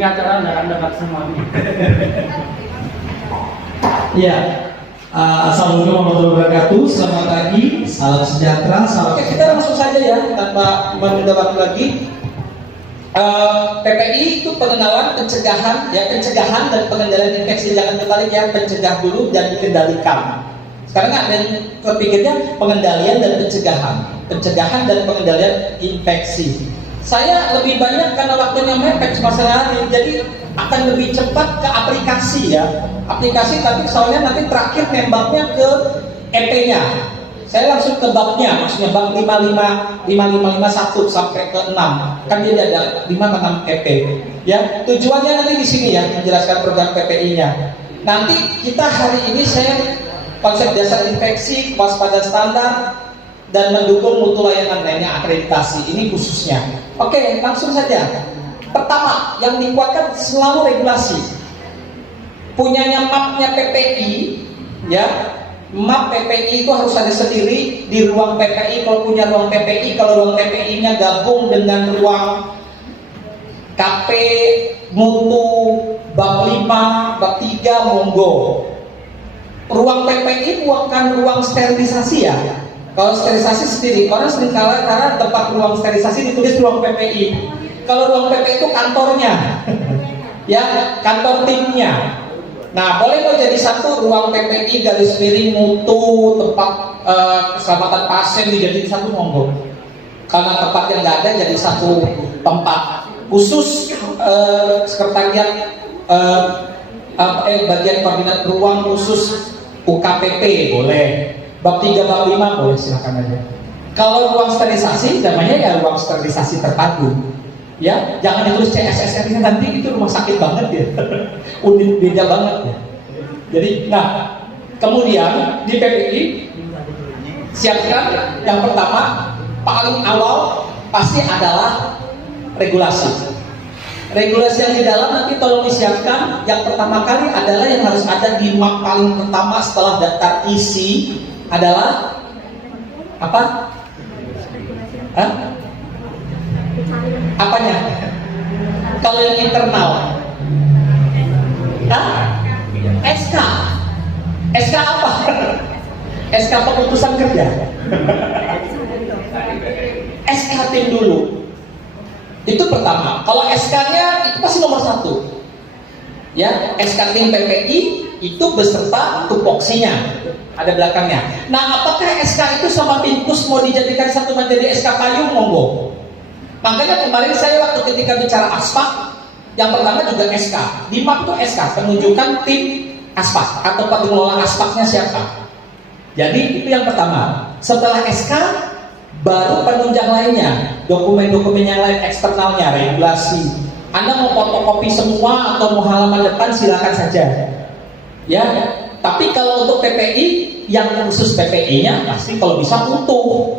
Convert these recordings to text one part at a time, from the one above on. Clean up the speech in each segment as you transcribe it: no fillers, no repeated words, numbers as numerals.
Ini acara dekat-dekat semua nih. Iya. Assalamualaikum warahmatullahi wabarakatuh. Selamat pagi, salam sejahtera, salam. Oke, kita langsung saja ya tanpa menunda waktu lagi. PPI itu pengenalan, pencegahan, ya pencegahan dan pengendalian infeksi. Jangan kebalik ya, pencegah dulu dan dikendalikan. Sekarang ada yang kepikirnya pengendalian dan pencegahan dan pengendalian infeksi. Saya lebih banyak karena waktunya mepet cuma sehari, jadi akan lebih cepat ke aplikasi ya. Aplikasi, tapi soalnya nanti terakhir nembaknya ke EP-nya. Saya langsung ke babnya, maksudnya bab 5551 sampai ke 6. Kan dia ada 5 ke 6 EP. Ya, tujuannya nanti di sini ya, menjelaskan program PPI-nya. Nanti kita hari ini saya konsep dasar infeksi, waspada standar, dan mendukung mutu layanan lainnya akreditasi. Ini khususnya. Oke, langsung saja. Pertama, yang dikuatkan selalu regulasi. Punyanya mapnya PPI, ya. Map PPI itu harus ada sendiri di ruang PPI. Kalau punya ruang PPI, kalau ruang PPI-nya gabung dengan ruang KP, mutu, bab 5, bab 3, monggo. Ruang PPI bukan ruang sterilisasi ya. Kalau sterilisasi sendiri, orang sering salah karena tempat ruang sterilisasi ditulis ruang PPI. Kalau ruang PPI itu kantornya, ya kantor timnya. Nah, boleh mau jadi satu ruang PPI garis miring mutu tempat keselamatan pasien dijadiin satu monggo. Karena tempat yang nggak ada jadi satu tempat khusus sekretariat bagian koordinat ruang khusus UKPP boleh. Bab 3, bab 5 boleh, silakan aja. Kalau ruang sterilisasi namanya ya ruang sterilisasi terpadu. Ya, jangan ditulis CSSR ini nanti itu rumah sakit banget ya. Unit beda banget ya. Jadi, nah, kemudian di PPI siapkan yang pertama paling awal pasti adalah regulasi. Regulasi yang di dalam nanti tolong disiapkan. Yang pertama kali adalah yang harus ada di map paling pertama setelah daftar isi adalah apa? Hah? Apanya? Kalau yang internal? Hah? SK. SK apa? SK keputusan kerja. SK tim dulu. Itu pertama. Kalau SK-nya itu pasti nomor 1. Ya, SK tim PPI itu beserta tupoksinya ada belakangnya. Nah, apakah SK itu sama Pinkus mau dijadikan satu menjadi SK payung? Monggo. Makanya kemarin saya waktu ketika bicara aspak, yang pertama juga SK. Di map itu SK, penunjukan tim aspak atau pengelola aspaknya siapa. Jadi itu yang pertama. Setelah SK, baru penunjang lainnya, dokumen-dokumen yang lain eksternalnya, regulasi. Anda mau fotokopi semua atau mau halaman depan silakan saja. Ya, tapi kalau untuk PPI, yang khusus PPI-nya pasti kalau bisa utuh.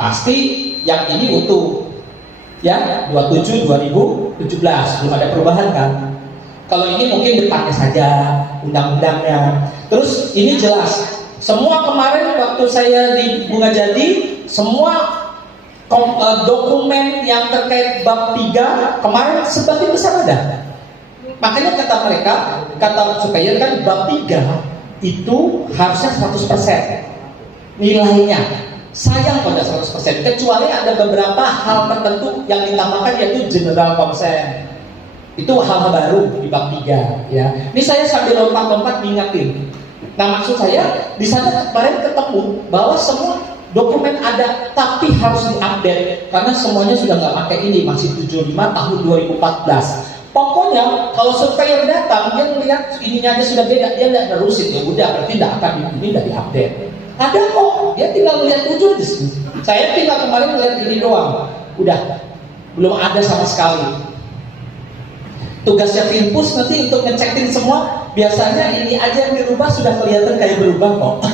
Pasti yang ini utuh. Ya, 27 2017 belum ada perubahan kan. Kalau ini mungkin depannya saja undang-undangnya. Terus ini jelas. Semua kemarin waktu saya di Bunga Jadi, semua dokumen yang terkait bab 3 kemarin sebagian besar ada. Makanya kata mereka, kata supaya kan bab 3 itu harusnya 100% nilainya. Sayang pada 100%, kecuali ada beberapa hal tertentu yang ditambahkan yaitu general consent. Itu hal-hal baru di bab 3 ya. Ini saya sambil lompat-lompat ngingetin. Nah, maksud saya di sana kemarin ketemu bahwa semua dokumen ada tapi harus diupdate karena semuanya sudah nggak pakai ini, masih 75 tahun 2014. Pokoknya kalau surveyor datang dia melihat ininya aja sudah beda, dia nggak nerusin, ya udah berarti tidak akan ini tidak diupdate. Ada kok, dia tinggal melihat ujung di sini. Saya tinggal kemarin melihat ini doang, udah belum ada sama sekali. Tugasnya Finpus nanti untuk ngecekin semua, biasanya ini aja yang dirubah sudah kelihatan kayak berubah kok.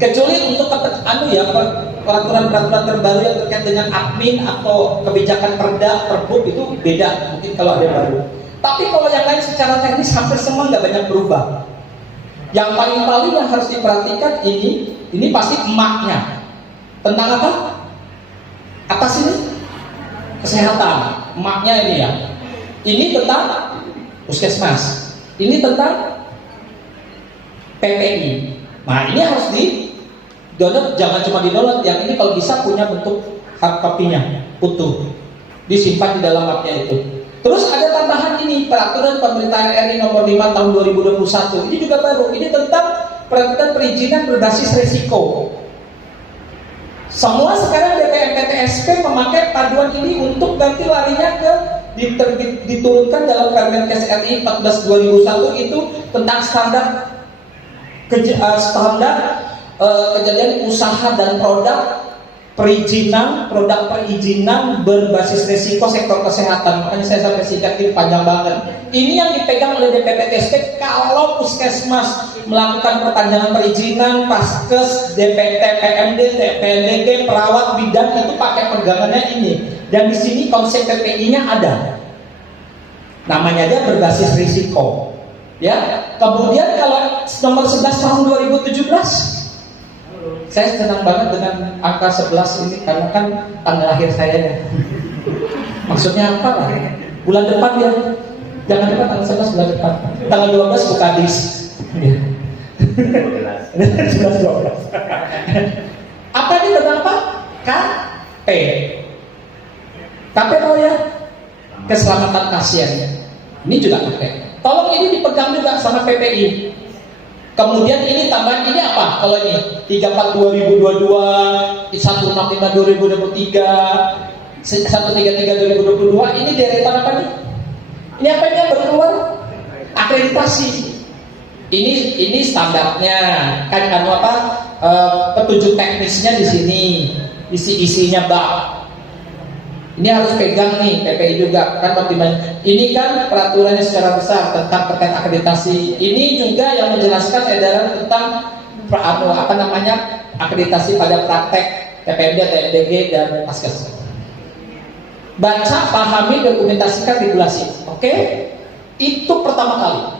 Kecuali untuk peraturan-peraturan terbaru yang terkait dengan admin atau kebijakan perda, perbuk itu beda mungkin kalau ada yang baru. Tapi kalau yang lain secara teknis hampir semua nggak banyak berubah. Yang paling yang harus diperhatikan ini pasti emaknya. Tentang apa? Atas ini kesehatan, emaknya ini ya. Ini tentang puskesmas, ini tentang PPI. Nah ini harus di download, jangan cuma di download. Yang ini kalau bisa punya bentuk hard copy-nya utuh, disimpan di dalam mapnya itu. Terus ada tambahan ini, peraturan pemerintah RI nomor 5 tahun 2021. Ini juga baru. Ini tentang peraturan perizinan berbasis risiko. Semua sekarang DPMPTSP memakai paduan ini untuk nanti larinya ke diturunkan dalam Permenkes RI 14 2001 itu tentang standar kejadian usaha dan produk perizinan berbasis risiko sektor kesehatan. Makanya saya sampai singkat ini panjang banget. Ini yang dipegang oleh DPPTSP kalau puskesmas melakukan perpanjangan perizinan, Paskes, DPT, PMD, PNDG, perawat, bidan itu pakai pegangannya ini. Dan di sini konsep PPI-nya ada. Namanya aja berbasis risiko. Ya. Kemudian kalau nomor 11 tahun 2017 saya senang banget dengan angka 11 ini karena kan tanggal lahir saya ya. Maksudnya apa lah? Bulan depan ya. Jangan depan tanggal 11 bulan depan. Tanggal 12 Bukadis. Ya. 11 12. Apa ini tentang apa? KP. KP tahu ya? Keselamatan pasien. Ini juga KP. Tolong ini dipegang juga sama PPI. Kemudian ini tambahan ini apa? Kalau ini 34 2022, 165 2023, 133 2022, ini deretan apa nih? Ini apa yang baru keluar? Akreditasi. Ini standarnya. Kan apa? Petunjuk teknisnya di sini, isinya bab. Ini harus pegang nih PPI juga kan optimal. Ini kan peraturannya secara besar tentang terkait akreditasi. Ini juga yang menjelaskan edaran tentang akreditasi pada praktek TPMD, TMDG dan Paskes. Baca, pahami, dokumentasikan regulasi. Oke? Itu pertama kali.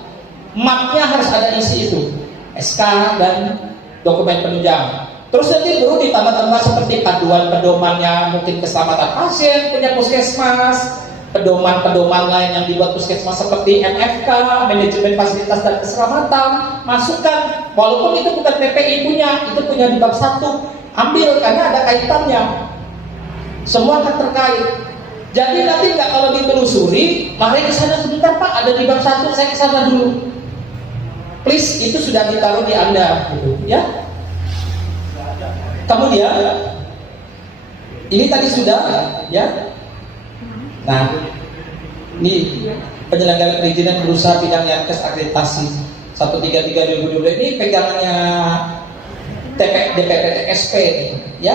Mapnya harus ada isi itu. SK dan dokumen penunjang. Terus nanti baru ditambah-tambah seperti paduan pedomannya mungkin keselamatan pasien punya puskesmas, pedoman-pedoman lain yang dibuat puskesmas seperti MFK, manajemen fasilitas dan keselamatan, masukkan. Walaupun itu bukan PPI punya, itu punya di bab 1. Ambil karena ada kaitannya. Semua akan terkait. Jadi nanti nggak kalau ditelusuri, lari ke sana sebentar Pak, ada di bab 1, saya ke sana dulu. Please, itu sudah ditaruh di Anda, gitu, ya. Kemudian ini tadi sudah ya. Nah, ini penyelenggara perizinan berusaha bidang Yankes akreditasi 133 2022 ini pegangannya DPPTSP ya.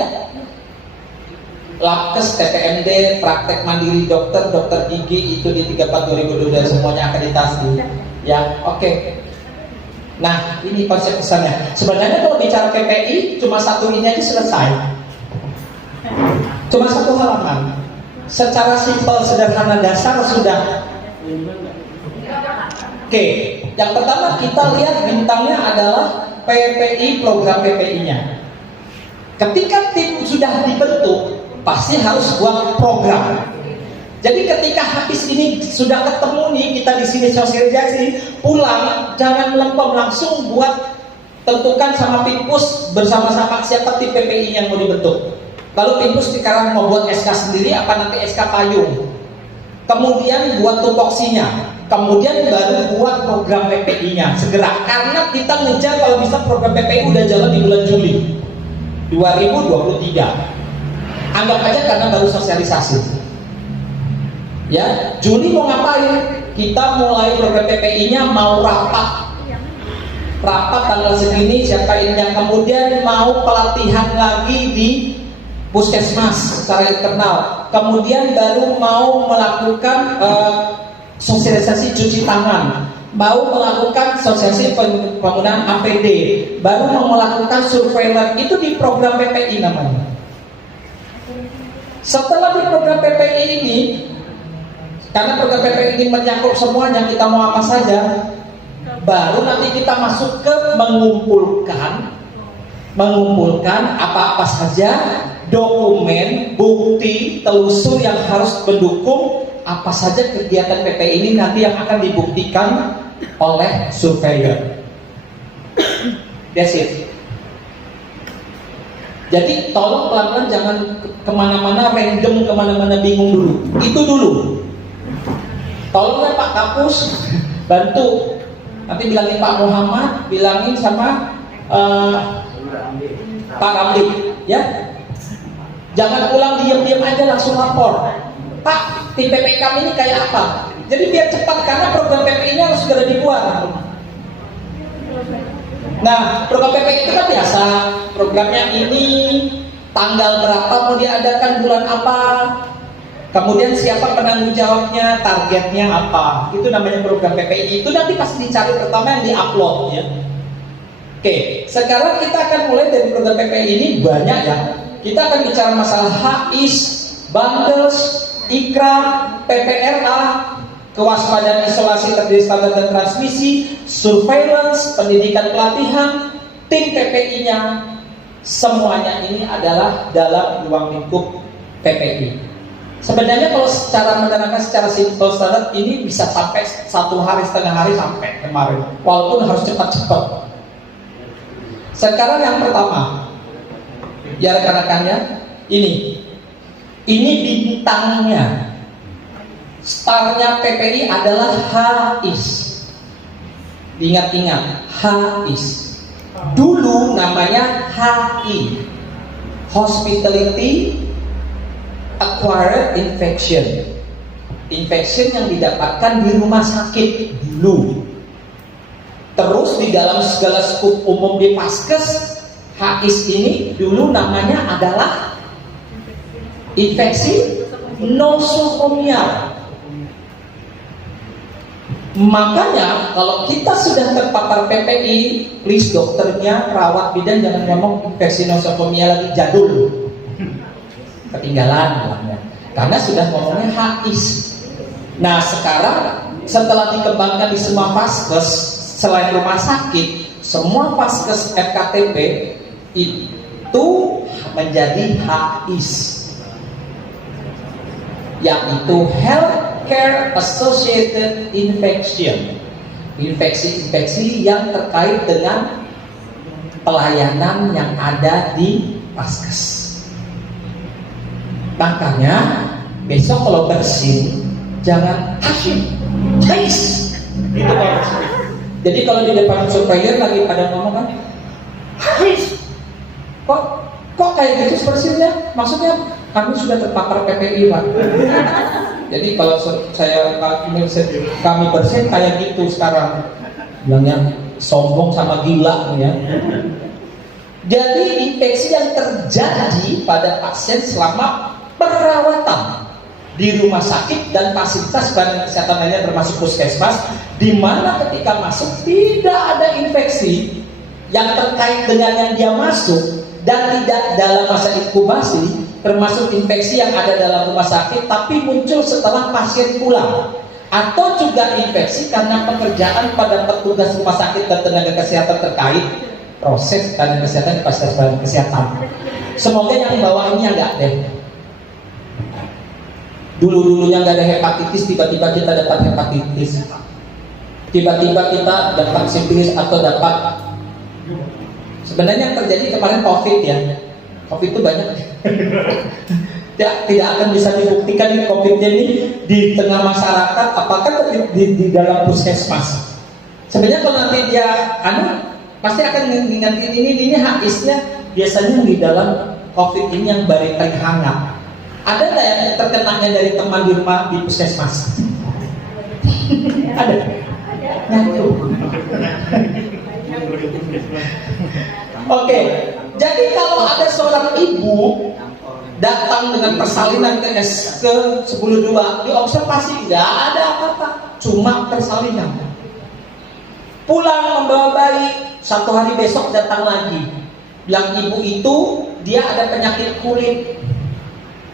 Labkes, TPMD, praktek mandiri dokter gigi itu di 34 2022 semuanya akreditasi. Ya, oke. Nah, ini konsep besarnya. Sebenarnya kalau bicara PPI, cuma satu ini aja selesai. Cuma satu halaman. Secara simpel, sederhana, dasar sudah. Oke, yang pertama kita lihat bintangnya adalah PPI, program PPI-nya. Ketika tim sudah dibentuk, pasti harus buat program. Jadi ketika habis ini sudah ketemu nih kita di sini sosialisasi, pulang jangan melempem, langsung buat tentukan sama Pimpus bersama-sama siapa tim PPI yang mau dibentuk. Lalu Pimpus sekarang mau buat SK sendiri apa nanti SK payung. Kemudian buat tupoksinya, kemudian baru buat program PPI-nya segera. Karena kita ngejar kalau bisa program PPI udah jalan di bulan Juli 2023. Anggap aja karena baru sosialisasi. Ya, Juli mau ngapain? Kita mulai program PPI-nya mau rapat tanggal segini siapa ini yang kemudian mau pelatihan lagi di puskesmas secara internal. Kemudian baru mau melakukan sosialisasi cuci tangan, mau melakukan sosialisasi penggunaan APD, baru mau melakukan surveillance. Itu di program PPI namanya. Setelah di program PPI ini, karena program PPI ini menyangkut semuanya, kita mau apa saja, baru nanti kita masuk ke mengumpulkan apa-apa saja dokumen, bukti, telusur yang harus mendukung apa saja kegiatan PPI ini nanti yang akan dibuktikan oleh surveyor. That's it. Jadi tolong pelan-pelan jangan kemana-mana random, kemana-mana bingung dulu. Itu dulu. Tolong ya Pak Kapus bantu. Nanti bilangin Pak Muhammad, bilangin sama Pak Ramli, ya. Jangan pulang diam-diam aja langsung lapor. Pak, tim PPI kami ini kayak apa? Jadi biar cepat karena program PPI-nya harus segera dibuat. Nah, program PPI itu kan biasa. Programnya ini tanggal berapa mau diadakan, bulan apa, kemudian siapa penanggung jawabnya, targetnya apa. Itu namanya program PPI. Itu nanti pasti dicari pertama yang diupload ya. Oke, sekarang kita akan mulai dari program PPI ini banyak ya. Kita akan bicara masalah HIS, Bandes, IKRA, PPRA, kewaspadaan isolasi terdiri standar dan transmisi, surveillance, pendidikan pelatihan, tim PPI-nya, semuanya ini adalah dalam ruang lingkup PPI. Sebenarnya kalau secara menerangkan secara simpel standar ini bisa sampai 1 hari, setengah hari sampai kemarin, walaupun harus cepat-cepat. Sekarang yang pertama, ya rekan-rekannya, ini bintangnya, starnya PPI adalah HIS. Ingat-ingat, HIS. Dulu namanya HI, Hospitality Acquired Infection. Infection yang didapatkan di rumah sakit dulu. Terus di dalam segala skup umum di Paskes, HIS ini dulu namanya adalah infeksi nosokomial. Makanya kalau kita sudah terpapar PPI, please dokternya, perawat bidan jangan ngomong infeksi nosokomial lagi, jadul, ketinggalan bilangnya. Karena sudah ngomongnya HIS. Nah sekarang setelah dikembangkan di semua Paskes selain rumah sakit, semua Paskes FKTP itu menjadi HIS, yaitu Healthcare Associated Infection, infeksi-infeksi yang terkait dengan pelayanan yang ada di Paskes. Makanya besok kalau bersin jangan HIS, itu kalau bersin. Jadi kalau di depan surveyor lagi pada ngomong kan, HIS, kok kayak gitu bersinnya? Maksudnya kami sudah terpapar PPI Pak. Jadi kalau kami bersin kayak gitu sekarang, bilangnya sombong sama gila ya. Jadi infeksi yang terjadi pada pasien selama perawatan di rumah sakit dan fasilitas pelayanan kesehatan lainnya termasuk puskesmas, di mana ketika masuk tidak ada infeksi yang terkait dengan yang dia masuk dan tidak dalam masa inkubasi, termasuk infeksi yang ada dalam rumah sakit tapi muncul setelah pasien pulang, atau juga infeksi karena pekerjaan pada petugas rumah sakit dan tenaga kesehatan terkait proses pelayanan kesehatan di fasilitas pelayanan kesehatan. Semoga yang bawa ini enggak deh. Dulu-dulunya nggak ada hepatitis, tiba-tiba kita dapat hepatitis, tiba-tiba kita dapat sifilis atau dapat. Sebenarnya yang terjadi kemarin COVID ya, COVID itu banyak. Tidak akan bisa dibuktikan di COVID ini di tengah masyarakat, apakah di dalam puskesmas. Sebenarnya kalau nanti dia pasti akan ngingetin ini HIS-nya biasanya di dalam COVID ini yang paling hangat. Ada nggak yang terkenanya dari teman di rumah di puskesmas? Ada? Nyatu. Oke, jadi kalau ada seorang ibu datang dengan persalinan ke 102, diobservasi nggak ada apa-apa, cuma persalinan. Pulang membawa bayi, 1 hari besok datang lagi, bilang ibu itu dia ada penyakit kulit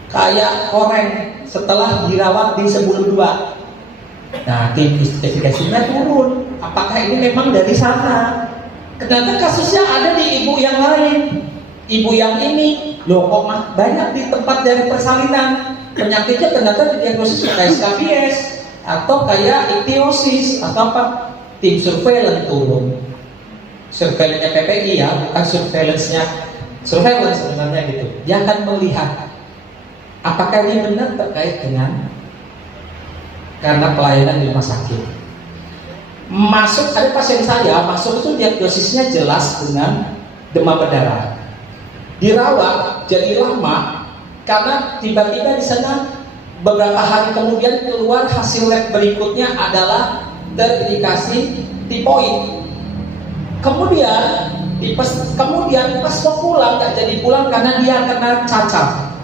kayak koreng setelah dirawat di 102. Nah, tim investigasinya turun. Apakah ini memang dari sana? Ternyata kasusnya ada di ibu yang lain. Ibu yang ini, loh kok banyak di tempat dari persalinan. penyakitnya ternyata didiagnosis kayak skabies atau kayak ichthyosis atau apa. Tim surveillance turun. Surveillance PPI ya, bukan surveillance sebenarnya gitu. Dia akan melihat apakah ini benar terkait dengan karena pelayanan di rumah sakit. Masuk, ada pasien saya masuk itu diagnosisnya jelas dengan demam berdarah. Dirawat jadi lama karena tiba-tiba di sana beberapa hari kemudian keluar hasil lab berikutnya adalah terindikasi tipoid. Kemudian pas mau pulang nggak jadi pulang karena dia kena cacar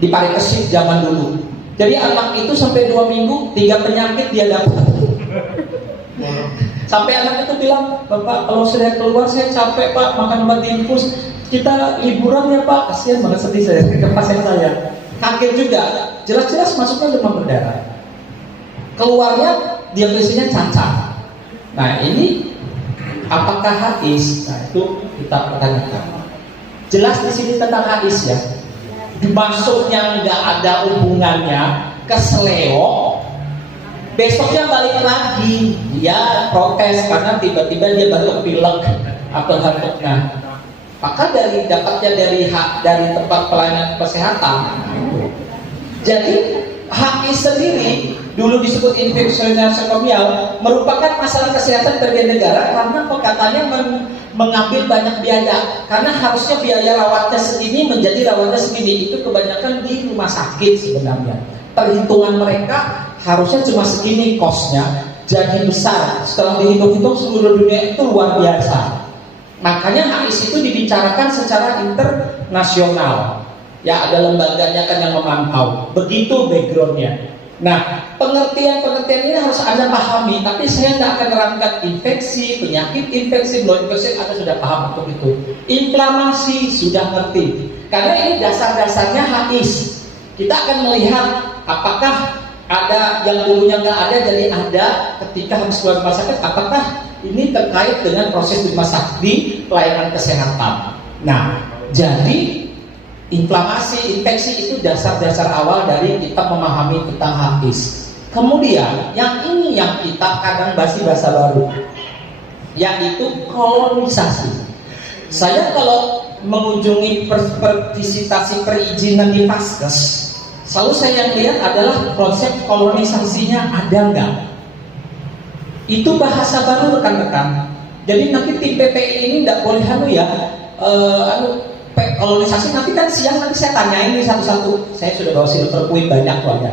di parikesit zaman dulu. Jadi anak itu sampai 2 minggu 3 penyakit dia dapat. Sampai anak itu bilang, Bapak kalau saya keluar saya capek Pak makan obat infus, kita liburan ya Pak. Kasihan banget, sedih saya ke pasien saya. Kaget juga, jelas-jelas masuknya demam berdarah. Keluarnya diagnosisnya cacar. Nah ini apakah HIS? Nah itu kita pertanyakan. Jelas di sini tentang HIS ya. Masuknya nggak ada hubungannya ke seleo. Besoknya balik lagi, dia protes karena tiba-tiba dia baru pilek atau batuk. Nah, maka dapatnya dari tempat pelayanan kesehatan. Jadi HIS sendiri dulu disebut infeksi nosokomial merupakan masalah kesehatan bagi negara karena katanya mengambil banyak biaya, karena harusnya biaya rawatnya segini menjadi rawatnya segini. Itu kebanyakan di rumah sakit sebenarnya. Perhitungan mereka harusnya cuma segini kosnya, jadi besar. Setelah dihitung-hitung seluruh dunia itu luar biasa. Makanya HIS itu dibicarakan secara internasional. Ya ada lembaganya kan yang memantau. Begitu backgroundnya. Nah, pengertian ini harus Anda pahami, tapi saya tidak akan nerangkan infeksi, penyakit infeksi, blood infection, Anda sudah paham untuk itu. Inflamasi sudah ngerti, karena ini dasar-dasarnya HIS. Kita akan melihat apakah ada yang dulunya nggak ada jadi ada ketika harus keluar rumah sakit, apakah ini terkait dengan proses di rumah sakit di pelayanan kesehatan. Nah, jadi inflamasi, infeksi itu dasar-dasar awal dari kita memahami tentang HIS. Kemudian yang ini yang kita kadang bahasa baru, yaitu kolonisasi. Saya kalau mengunjungi visitasi perizinan di Vaskes, selalu saya lihat adalah konsep kolonisasinya ada nggak? Itu bahasa baru rekan-rekan. Jadi nanti tim PPI ini tidak boleh kolonisasi. Nanti kan siang nanti saya tanyain ini satu-satu. Saya sudah bawa silver queen banyak soalnya.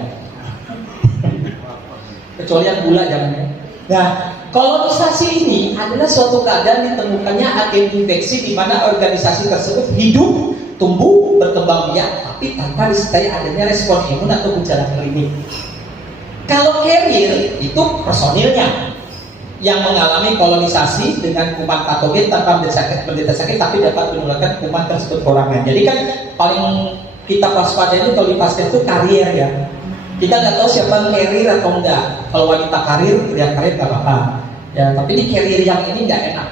Kecuali yang gula jangan ya. Nah, kolonisasi ini adalah suatu keadaan ditemukannya agen infeksi di mana organisasi tersebut hidup, tumbuh, berkembang biak, tapi tanpa disertai adanya respon imun atau gejala klinik. Kalau carrier itu personilnya yang mengalami kolonisasi dengan kuman patogen tanpa menderita sakit tapi dapat menularkan kuman tersebut ke orang lain. Jadi kan paling kita waspada itu kalau di pasien itu karier ya. Kita nggak tahu siapa carrier atau enggak. Kalau wanita karir nggak apa-apa. Ya, tapi ini carrier yang ini nggak enak.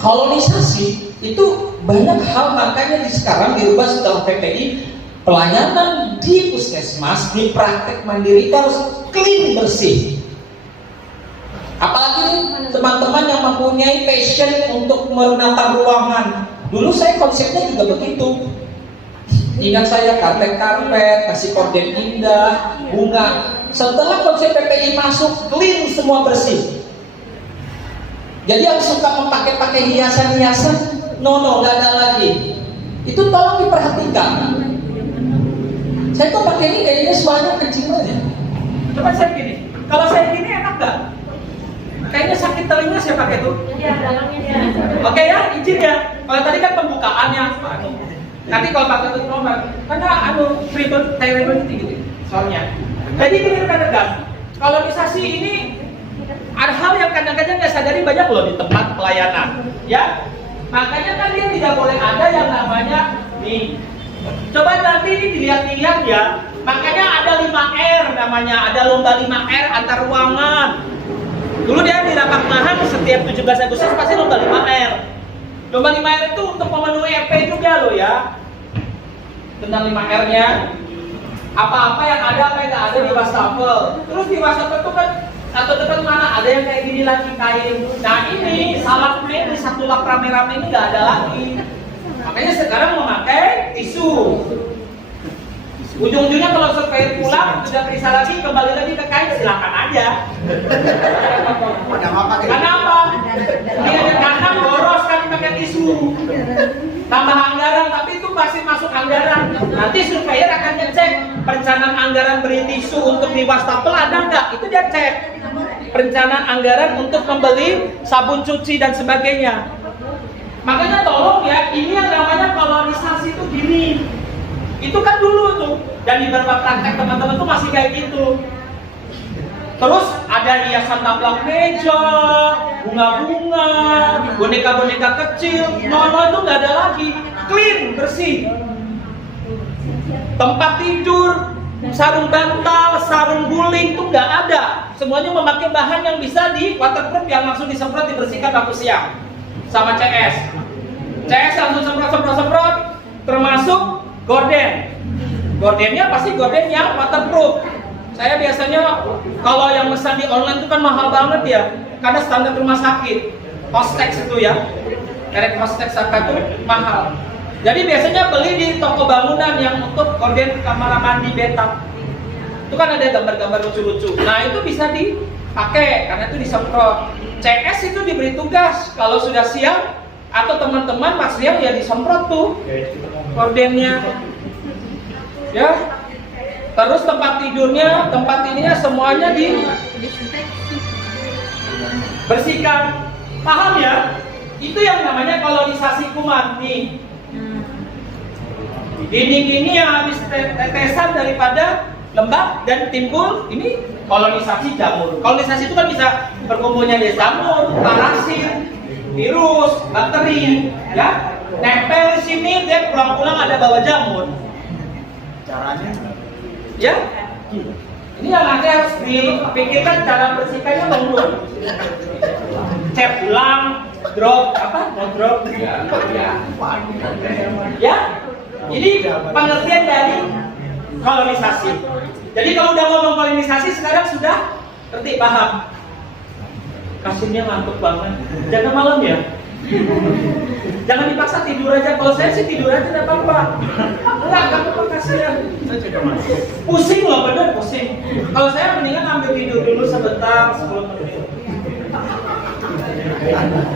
Kolonisasi itu banyak hal, makanya sekarang dirubah setelah PPI. Pelayanan di puskesmas, di praktek mandiri itu harus clean, bersih. Apalagi nih teman-teman yang mempunyai passion untuk menata ruangan. Dulu saya konsepnya juga begitu. Ingat saya karpet, kasih korden indah, bunga. Setelah konsep PPI masuk, clean semua bersih. Jadi yang suka memakai hiasan-hiasan, no, nggak ada lagi. Itu tolong diperhatikan. Saya tuh pakai ini kayaknya suaranya kecil aja. Coba saya gini. Kalau saya gini enak nggak? Kayaknya sakit telinga saya pakai tuh. Iya, dalamnya ya. Oke ya, izin ya. Kalau tadi kan pembukaannya. Nanti kalau pakai itu normal, karena ribet, tinggi soalnya. Jadi ini rekan-rekan, kolonisasi ini ada hal yang kadang-kadang nggak sadari banyak loh di tempat pelayanan, ya. Makanya kan dia tidak boleh ada yang namanya nih. Coba nanti ini dilihat-lihat ya. Makanya ada 5R namanya, ada lomba 5R antar ruangan. Dulu dia di Rapak Nahan setiap 17 Agustus pasti lomba 5R. Lomba 5R itu untuk memenuhi RP juga loh ya. Tentang 5R-nya. Apa-apa yang ada, apa yang nggak ada di wastafel. Terus di wastafel itu kan satu tempat mana ada yang kayak gini lagi kain. Nah ini salahnya di satu lap rame-rame ini nggak ada lagi. Makanya sekarang memakai tisu. Ujung-ujungnya kalau surveyor pulang sudah periksa lagi, kembali lagi ke kain, silakan aja. Kenapa? Dia ada kanan boros kan pakai tisu. Tambah anggaran, tapi itu pasti masuk anggaran. Nanti surveyor akan ngecek perencanaan anggaran beri tisu untuk di wastafel ada nggak? Itu dia cek. Perencanaan anggaran untuk membeli sabun cuci dan sebagainya. Makanya tolong ya, ini yang namanya kolonisasi itu gini. Itu kan dulu tuh, dan di beberapa praktek teman-teman tuh masih kayak gitu. Terus ada hiasan taplak meja, bunga-bunga, boneka-boneka kecil, nono itu nggak ada lagi, clean, bersih. Tempat tidur, sarung bantal, sarung guling itu nggak ada. Semuanya memakai bahan yang bisa di waterproof yang langsung disemprot, dibersihkan waktu siang. Sama CS langsung semprot, termasuk gorden. Gordennya pasti gorden yang waterproof. Saya biasanya kalau yang pesan di online itu kan mahal banget ya, karena standar rumah sakit. Hostex itu ya, merek Hostex apa itu mahal. Jadi biasanya beli di toko bangunan yang untuk gorden kamar mandi bathtub. Itu kan ada gambar-gambar lucu-lucu. Nah itu bisa dipakai karena itu disemprot. CS itu diberi tugas kalau sudah siang atau teman-teman pas siang ya disemprot tuh gordennya. Ya. Terus tempat tidurnya, tempat ininya semuanya dibersihkan. Paham ya? Itu yang namanya kolonisasi kuman nih. Dinding ini yang habis tetesan daripada lembab dan timbul ini kolonisasi jamur. Kolonisasi itu kan bisa berkumpulnya dari jamur, parasit, virus, bakteri, ya. Nempel di sini dia pulang-pulang ada bawa jamur. Caranya? Ya. Ini yang nanti harus dipikirkan cara bersihkannya menurut. Cat ulang, drop apa? No drop. Ya. Ini pengertian dari kolonisasi. Jadi kalau udah ngomong kolonisasi sekarang sudah ngerti, paham? Kasihnya ngantuk banget. Jangan malam ya. Jangan dipaksa tidur aja. Kalau saya sih tidur aja tidak apa-apa. Enggak, kamu kasihan. Pusing loh, bener pusing. Kalau saya mendingan ambil tidur dulu sebentar 10 menit.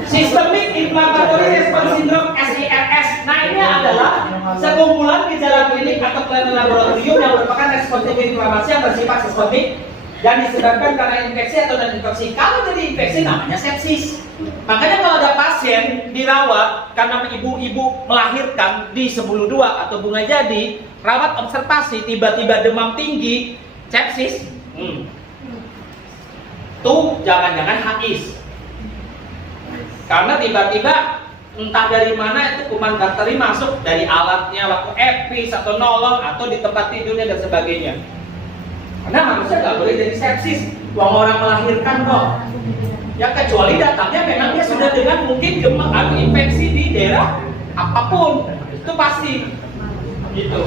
Systemic Inflammatory Response Syndrome (SIRS). Nah ini adalah sekumpulan gejala klinik atau kelainan laboratorium yang merupakan responsif inflamasi yang bersifat sistemik dan disebabkan karena infeksi atau non-infeksi. Kalau jadi infeksi namanya sepsis. Makanya kalau ada pasien dirawat karena ibu-ibu melahirkan di Sebulu 2 atau Bunga Jadi, rawat observasi tiba-tiba demam tinggi, sepsis. Tuh jangan-jangan HIS. Karena tiba-tiba entah dari mana itu kuman bakteri masuk dari alatnya waktu epis atau nolong atau di tempat tidurnya dan sebagainya. Karena manusia nggak boleh jadi sepsis. Uang orang melahirkan kok. Ya kecuali datangnya memang dia sudah dengan mungkin demam atau infeksi di daerah apapun, itu pasti. Gitu.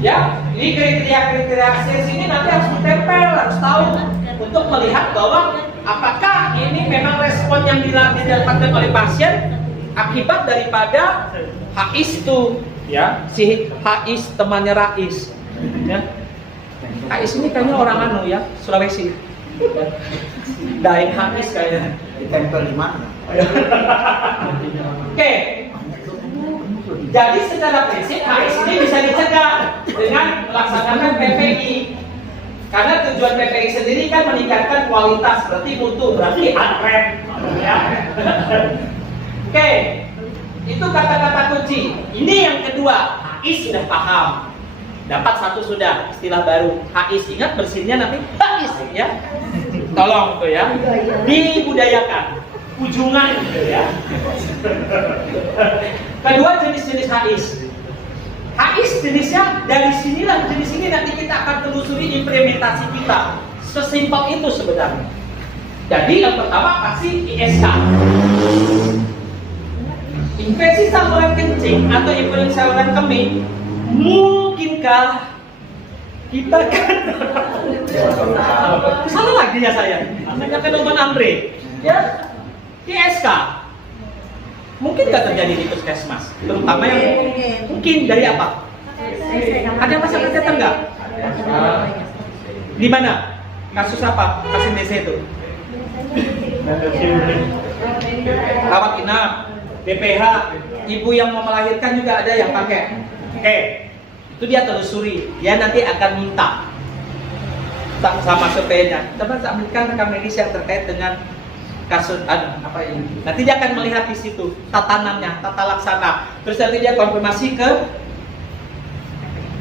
Ya, ini kriteria-kriteria SIRS ini nanti harus ditempel, harus tahu untuk melihat bahwa apakah ini memang respon yang didapatkan oleh pasien akibat daripada HIS itu, ya, si HIS temannya Rais, ya. HIS ini kayaknya orang anu ya, Sulawesi. Ya. Daeng HIS kayaknya. Ditempel di mana? Oke. Jadi secara prinsip HIS ini bisa dicegah dengan melaksanakan PPI. Karena tujuan PPI sendiri kan meningkatkan kualitas, berarti mutu, berarti unrep. Ya. Oke. Itu kata-kata kunci. Ini yang kedua, HIS sudah paham. Dapat satu sudah, istilah baru HIS. Ingat bersihnya nanti HIS ya. Tolong tuh ya. Dibudayakan. Ujungan gitu ya. Kedua jenis-jenis HIS. HIS jenisnya dari sinilah, jenis ini nanti kita akan telusuri implementasi kita. Sesimpel itu sebenarnya. Jadi yang pertama pasti ISK. Infeksi saluran kencing atau infeksi saluran kemih. Mungkinkah kita kan salah lagi ya saya. Saya nonton Andre, ya ISK. Mungkin nggak terjadi di puskesmas, terutama yang mungkin dari apa? Ada masa kesehatan nggak? Di mana? Kasus apa? Kasus DC itu? Rawat inap, BPH, ibu yang mau melahirkan juga ada yang pakai. Oke, itu dia telusuri. Dia nanti akan minta sama surveinya. Coba ambilkan rekam medis yang terkait dengan kasus apa ini. Nanti dia akan melihat di situ tatanannya, tata laksana. Terus nanti dia konfirmasi ke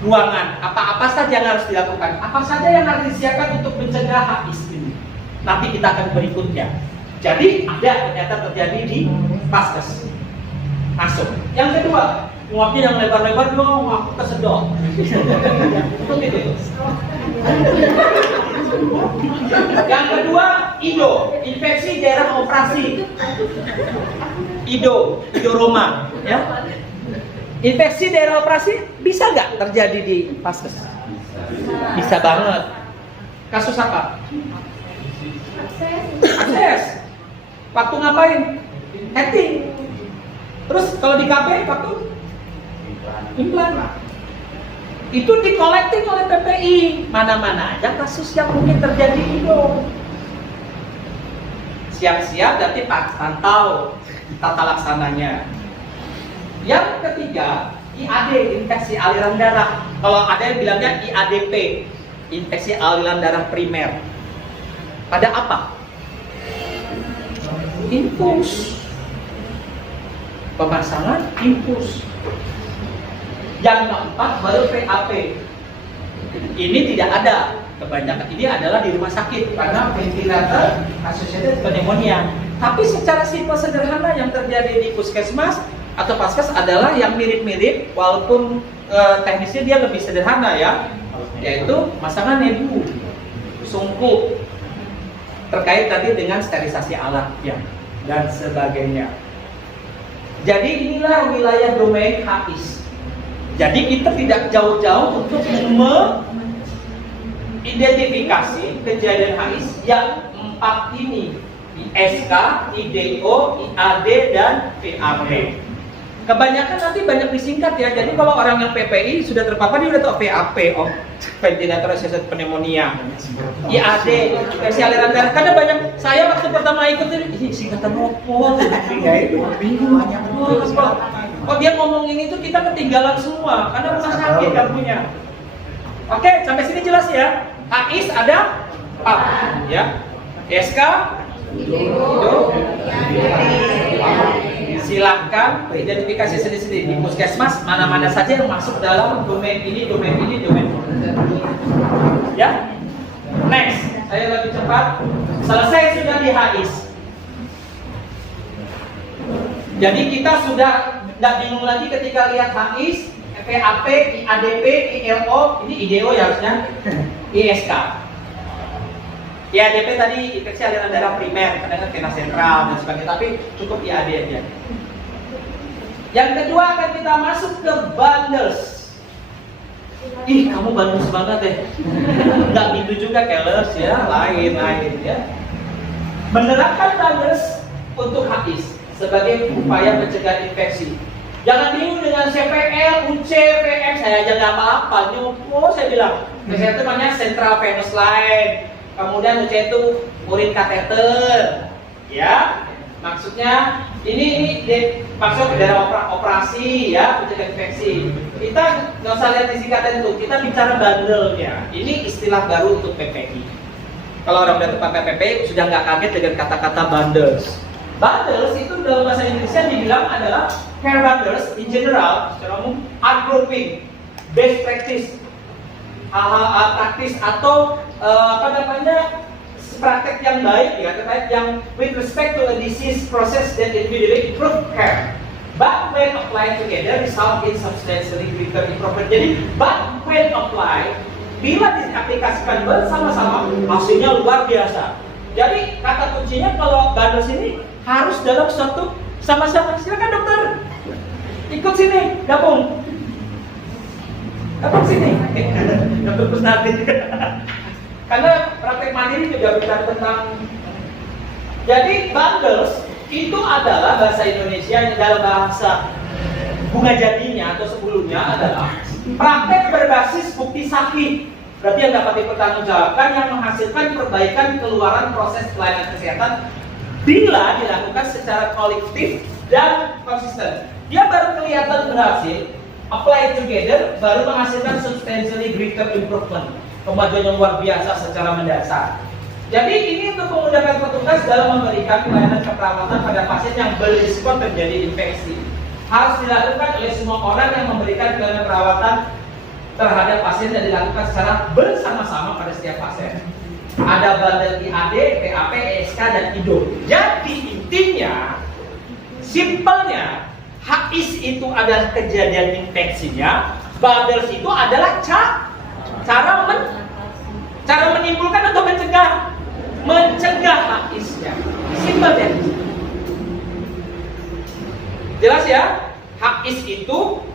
ruangan. Apa saja yang harus dilakukan? Apa saja yang harus disiapkan untuk mencegah HIS ini? Nanti kita akan berikutnya. Jadi ada ternyata terjadi di Paskes. Masuk. Yang kedua, nguapnya yang lebar-lebar dong, aku kesedot. Itu gitu. Yang kedua, IDO, infeksi daerah operasi. IDO Roma, ya. Infeksi daerah operasi bisa nggak terjadi di Paskes? Bisa banget. Kasus apa? Akses. Waktu ngapain? Hacking. Terus kalau di KB waktu implan. Itu di-collecting oleh PPI. Mana-mana aja kasus yang mungkin terjadi itu. Siap-siap nanti Pak pantau tata laksananya. Yang ketiga, IAD, infeksi aliran darah. Kalau ada yang bilangnya IADP, infeksi aliran darah primer. Pada apa? Infus. Pemasangan infus. Yang keempat baru PAP. Ini tidak ada. Kebanyakan ini adalah di rumah sakit karena ventilator associated pneumonia. Tapi secara simpel sederhana yang terjadi di puskesmas atau Paskes adalah yang mirip-mirip, walaupun teknisnya dia lebih sederhana ya, yaitu masangan nebu, sungkup, terkait tadi dengan sterilisasi alat ya, dan sebagainya. Jadi inilah wilayah domain HIS. Jadi kita tidak jauh-jauh untuk mengidentifikasi kejadian HIS yang 4 ini, ISK, IDO, IAD, dan PAP. Kebanyakan nanti banyak disingkat ya. Jadi kalau orang yang PPI sudah terpapar dia udah tahu VAP, ventilator associated pneumonia, IAD, infeksi aliran darah. Karena banyak saya waktu pertama ikut ini singkatan apa? Bingung. Oh dia ngomong ini tuh kita ketinggalan semua karena rumah sakit kan punya. Oke, sampai sini jelas ya. HIS ada apa? Ya. SK, silahkan identifikasi sendiri-sendiri di puskesmas mana-mana saja yang masuk dalam domain ini, domain ini, domain ini. Ya, next, saya lebih cepat. Selesai sudah di HIS. Jadi kita sudah tidak bingung lagi ketika lihat HIS, PAP, IADP, ILO, ini IDO ya harusnya, ISK. IADP tadi infeksi aliran darah primer, kadang-kadang vena sentral dan sebagainya, tapi cukup IAD aja. Yang kedua akan kita masuk ke bundles. Ih, kamu bundles banget deh. Nggak gitu juga keles ya, lain ya. Menerapkan bundles untuk HIS sebagai upaya mencegah infeksi. Jangan bingung dengan CPL, UC, VM, saya aja nggak apa-apa. Saya bilang, saya itu namanya central venous line. Kemudian UC itu urin kateter, ya. Maksudnya ini maksud daerah operasi ya, mencegah infeksi. Kita nggak usah lihat di singkatan itu, kita bicara bandelnya. Ini istilah baru untuk PPI. Kalau orang udah pakai PPI sudah nggak kaget dengan kata-kata bundles. Bundles itu dalam bahasa Inggrisnya dibilang adalah care bundles in general, secara umum, grouping, best practice, hal-hal praktis atau praktek yang baik ya, terkait yang with respect to a disease process that individually improve care. But when applied together result in substantially greater improvement. Jadi, but when applied, bila diaplikasikan bersama-sama hasilnya luar biasa. Jadi kata kuncinya kalau bundles ini harus dalam suatu sama-sama. Silakan dokter, ikut sini, gabung sini. Dokter Kusnadi. Karena praktek mandiri juga bicara tentang. Jadi bundles itu adalah bahasa Indonesia yang dalam bahasa bunga jadinya atau sebelumnya adalah praktek berbasis bukti sahih. Berarti yang dapat dipertanggungjawabkan yang menghasilkan perbaikan keluaran proses pelayanan kesehatan bila dilakukan secara kolektif dan konsisten. Dia baru kelihatan berhasil, apply together, baru menghasilkan substantially greater improvement, kemajuan yang luar biasa secara mendasar. Jadi ini untuk memudahkan petugas dalam memberikan pelayanan keperawatan pada pasien yang berisiko terjadi infeksi. Harus dilakukan oleh semua orang yang memberikan pelayanan perawatan terhadap pasien dan dilakukan secara bersama-sama pada setiap pasien. Ada bundle IAD, PAP, ESK, dan IDO. Jadi intinya, simpelnya, HIS itu adalah kejadian infeksinya, bundles itu adalah cara menimbulkan atau mencegah HIS-nya. Simpel ya. Jelas ya? HIS itu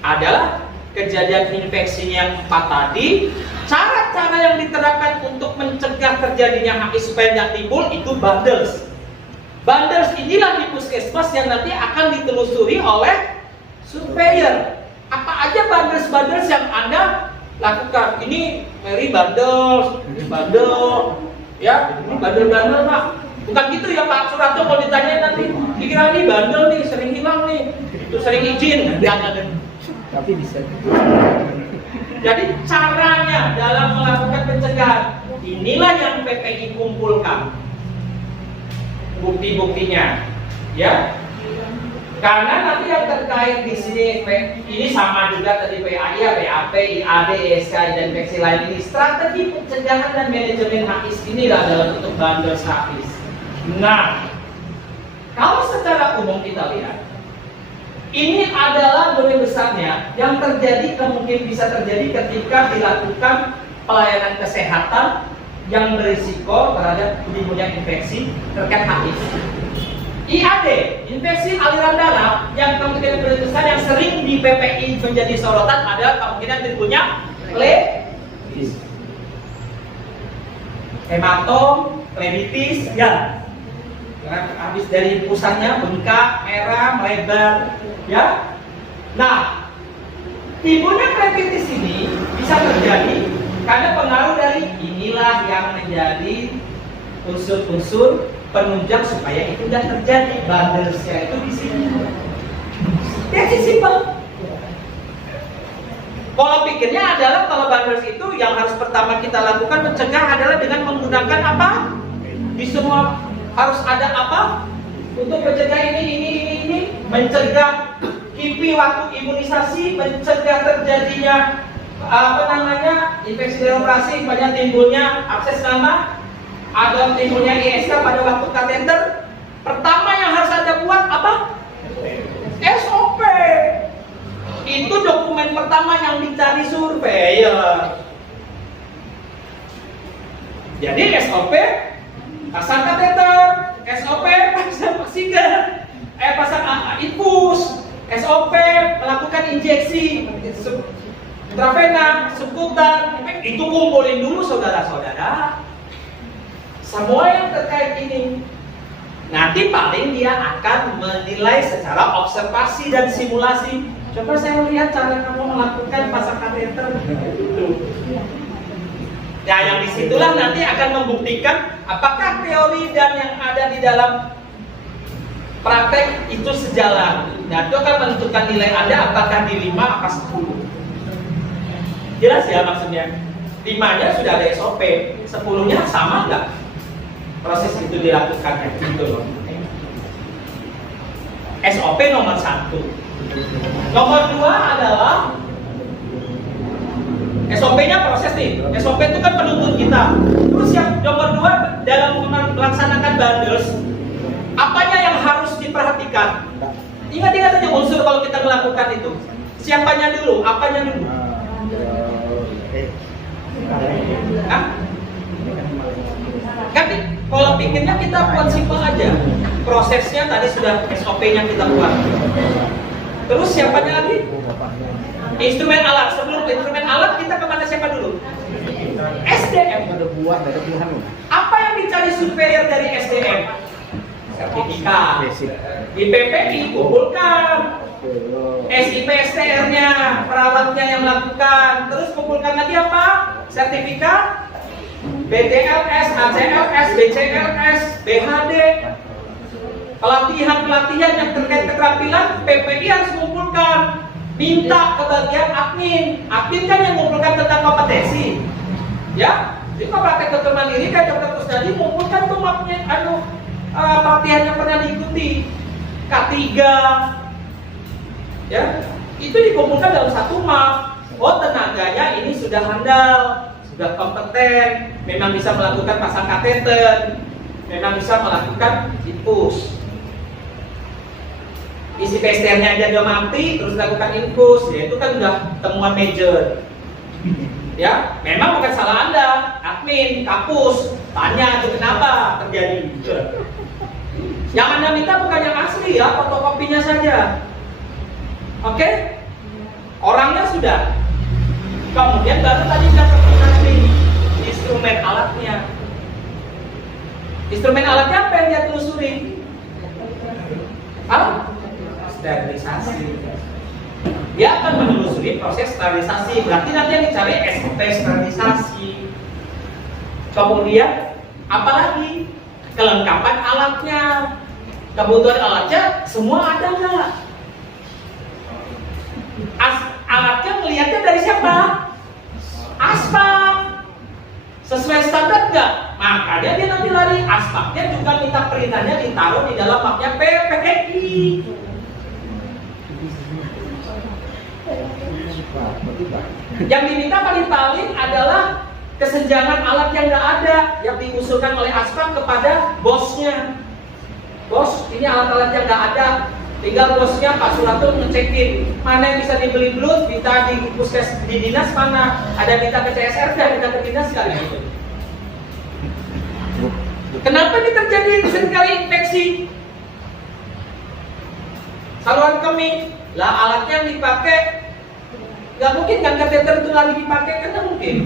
adalah kejadian infeksinya yang 4 tadi. Cara-cara yang diterapkan untuk mencegah terjadinya HIS supaya tidak timbul itu bundles. Bundles inilah di puskesmas yang nanti akan ditelusuri oleh surveyor. Apa aja bundles yang Anda lakukan? Ini Mary bundle, ya, ini bundle Pak. Bukan gitu ya Pak Suratto, kalau ditanya nanti, dikira ini bundle nih, sering hilang nih, itu sering izin. Tapi bisa. Jadi caranya dalam melakukan pencegahan, inilah yang PPI kumpulkan bukti-buktinya, ya. Karena nanti yang terkait di sini ini sama juga tadi PAI, PAP, IAD, ESK dan infeksi lain ini. Strategi pencegahan dan manajemen HIS inilah dalam bentuk bundles HIS. Nah, kalau secara umum kita lihat, ini adalah domain besarnya yang mungkin bisa terjadi ketika dilakukan pelayanan kesehatan yang berisiko terhadap timbulnya infeksi terkait HIS. IAD, infeksi aliran darah yang kemungkinan besar yang sering di PPI menjadi sorotan adalah kemungkinan timbulnya phlebitis, hematom, phlebitis, ya. Habis dari pusatnya bengkak, merah, melebar, ya. Nah, timbulnya phlebitis ini bisa terjadi karena pengaruh dari inilah yang menjadi unsur-unsur penunjang supaya itu tidak terjadi. Bundlesnya itu di sini. That's simple. Pola pikirnya adalah kalau bundles itu yang harus pertama kita lakukan mencegah adalah dengan menggunakan apa? Di semua harus ada apa? Untuk mencegah ini, mencegah KIPI waktu imunisasi, mencegah terjadinya infeksi dari operasi, banyak timbulnya abses nama, ada timbulnya ISK pada waktu kateter. Pertama yang harus Anda buat apa? SOP. Itu dokumen pertama yang dicari surveyor. Jadi SOP pasang kateter, SOP pasang oksigen, pasang infus, SOP melakukan injeksi intravena, subkutan. Itu kumpulin dulu saudara-saudara. Semua yang terkait ini. Nanti paling dia akan menilai secara observasi dan simulasi. Coba saya lihat cara kamu melakukan pasang kateter. Nah, yang disitulah nanti akan membuktikan apakah teori dan yang ada di dalam praktek itu sejalan. Nah, itu akan menentukan nilai Anda apakah di 5 atau 10. Jelas ya maksudnya? 5-nya sudah ada SOP, 10-nya sama nggak? Proses itu dilakukan gitu loh. SOP nomor 1. Nomor 2 adalah SOP-nya proses nih. SOP itu kan penuntun kita. Terus yang nomor 2 dalam melaksanakan bundles, apanya yang harus diperhatikan? Ingat-ingat aja unsur kalau kita melakukan itu. Siapanya dulu, apanya dulu? Kan pola pikirnya kita buat simpel aja. Prosesnya tadi sudah SOP-nya kita buat. Terus siapanya lagi? Instrumen alat. Sebelum instrumen alat kita kemana siapa dulu? SDM. Ada buah, ada buah. Apa yang dicari surveyor dari SDM? Sertifikat. Di PPI kumpulkan SIP STR-nya, perawatnya yang melakukan. Terus kumpulkan lagi apa? Sertifikat BTLS, ACLS, BCLS, BHD. Pelatihan-pelatihan yang terkait keterampilan PPI harus kumpulkan. Minta ke bagian admin. Admin kan yang mengumpulkan tentang kompetensi. Ya, jadi kalau praktek dokter mandiri kan dokter Kusnadi mengumpulkan tuh mapnya, pelatihan yang pernah diikuti. K3, ya, itu dikumpulkan dalam satu map. Oh, tenaganya ini sudah handal, sudah kompeten, memang bisa melakukan pasang kateter, memang bisa melakukan infus. Isi PSTR-nya aja udah mati, terus lakukan infus, ya itu kan udah temuan major. Ya, memang bukan salah Anda, admin, kampus, tanya itu kenapa terjadi. Yang Anda minta bukan yang asli ya, fotokopinya saja. Oke? Orangnya sudah. Kemudian baru tadi sudah terkoneksi instrumen alatnya. Instrumen alatnya apa yang dia telusuri? Alat sterilisasi. Dia akan menelusuri proses sterilisasi. Berarti nanti yang dicari SOP sterilisasi. Kemudian apalagi? Kelengkapan alatnya. Kebutuhan alatnya semua ada nggak? Alatnya melihatnya dari siapa? Aspak. Sesuai standar nggak? Makanya dia nanti lari. Aspaknya juga minta perintahnya ditaruh di dalam mapnya PPI. Yang diminta paling adalah kesenjangan alat yang nggak ada yang diusulkan oleh Aspak kepada bosnya. Bos, ini alat-alat yang nggak ada. Tinggal bosnya Pak Suratul ngecekin mana yang bisa dibeli belut, minta di puskes di dinas mana, ada minta ke CSR, minta ke dinas kali itu. Kenapa ini terjadi seringkali infeksi? Saluran kemih, lah alatnya yang dipakai nggak mungkin kan kateter itu lagi dipakai, kan nggak mungkin.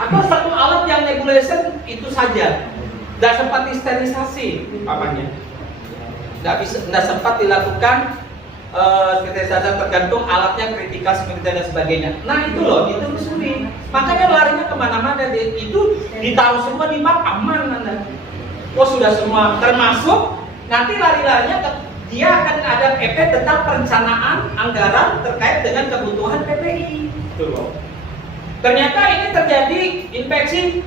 Atau satu alat yang nebulizer itu saja, nggak sempat disterilisasi, umpamanya. Nggak sempat dilakukan sterilisasi, tergantung alatnya kritikal dan sebagainya. Nah itu loh, itu ditelusuri. Makanya larinya kemana-mana, itu ditaruh semua di map, aman Anda. Oh sudah semua, termasuk nanti lari-larinya dia akan ada EP tentang perencanaan anggaran terkait dengan kebutuhan PPI. Itu loh. Ternyata ini terjadi infeksi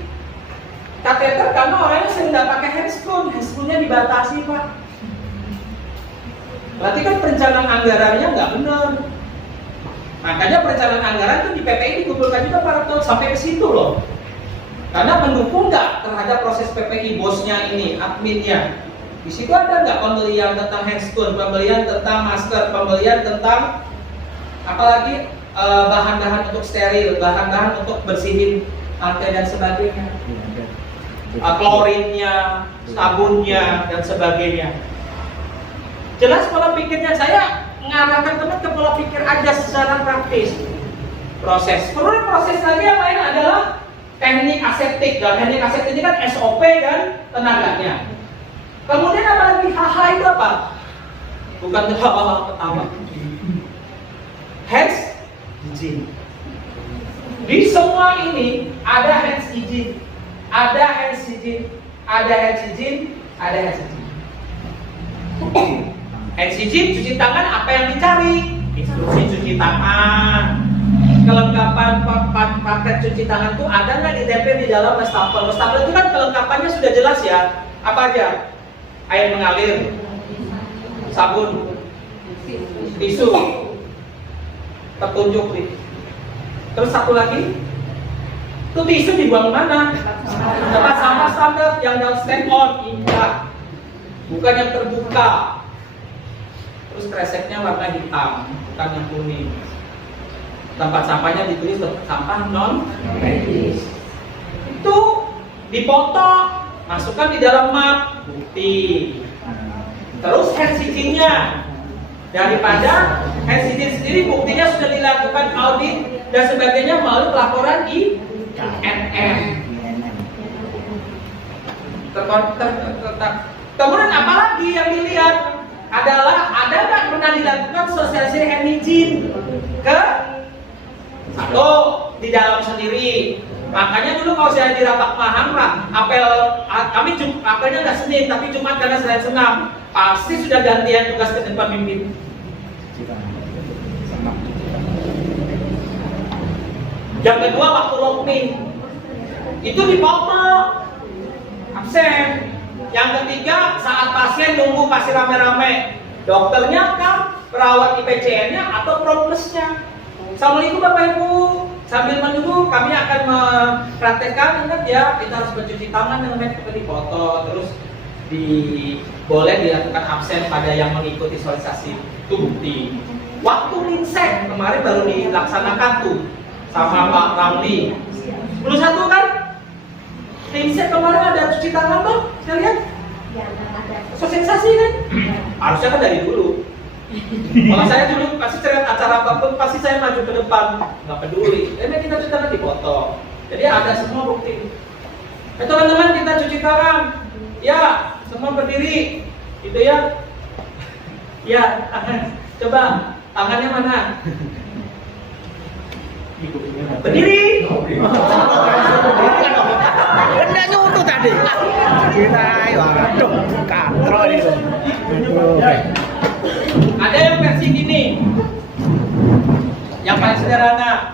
kateter karena orangnya sering nggak pakai handscoon-nya dibatasi Pak. Berarti kan perencanaan anggarannya nggak benar. Makanya perencanaan anggaran itu di PPI dikumpulkan juga para tuh sampai ke situ loh. Karena mendukung nggak terhadap proses PPI bosnya ini, adminnya. Di situ ada nggak pembelian tentang handscoon, pembelian tentang masker, pembelian tentang apalagi bahan-bahan untuk steril, bahan-bahan untuk bersihin lantai dan sebagainya, klorinnya, sabunnya dan sebagainya. Jelas pola pikirnya, saya mengarahkan teman ke pola pikir aja secara praktis. Proses, kemudian proses lagi yang lain adalah teknik aseptik. Dan teknik aseptik ini kan SOP dan tenaganya. Kemudian apa lagi? HH itu apa? Bukan ketawa. Hands hygiene. Di semua ini ada hands hygiene, ada hands hygiene, ada hands hygiene, ada hands hygiene. Hands hygiene, cuci tangan, apa yang dicari? Instruksi cuci tangan. Kelengkapan paket cuci tangan itu ada nggak ditempel di dalam wastafel? Wastafel itu kan kelengkapannya sudah jelas ya. Apa aja? Air mengalir, sabun, tisu, petunjuk nih. Terus satu lagi, itu tisu dibuang mana? Tempat sampah standar yang dalam stand on, indah, bukan yang terbuka. Terus kreseknya warna hitam, bukan yang kuning. Tempat sampahnya ditulis sampah non medis. Itu dipoto, masukkan di dalam map, bukti. Terus hand hygiene-nya, daripada hand hygiene sendiri buktinya sudah dilakukan audit dan sebagainya melalui pelaporan INM. Kemudian apalagi yang dilihat adalah ada nggak pernah dilakukan sosialisasi dengan izin ke satu di dalam sendiri. Makanya dulu kalau saya di Rapak Mahang, apel kami apelnya nggak Senin tapi Jumat karena Senin senam, pasti sudah gantian tugas ke depan pemimpin. Yang kedua waktu lokmi itu dipoto absen. Yang ketiga saat pasien nunggu masih rame-rame, dokternya kan, perawat IPCN-nya atau prokesnya. Assalamualaikum Bapak Ibu. Sambil menunggu kami akan mempraktekkan, ingat ya kita harus mencuci tangan dengan metode dipoto, terus boleh dilakukan absen pada yang mengikuti sosialisasi. Itu bukti. Waktu Linsek kemarin baru dilaksanakan tuh sama Pak Ramli. 11 kan? Linsek kemarin ada cuci tangan tuh, saya lihat. Sosialisasi kan? Harusnya kan dari dulu. Kalau saya dulu pasti cerita acara apapun pasti saya maju ke depan, nggak peduli. Ini kita cuci tangan dipoto. Jadi ada semua bukti. Teman-teman kita cuci tangan, ya semua berdiri, gitu ya. Ya, tangan. Coba tangannya mana? Berdiri. Enggak nyuruh tadi. Kita waduh katrol itu. Ada yang versi gini, yang paling sederhana.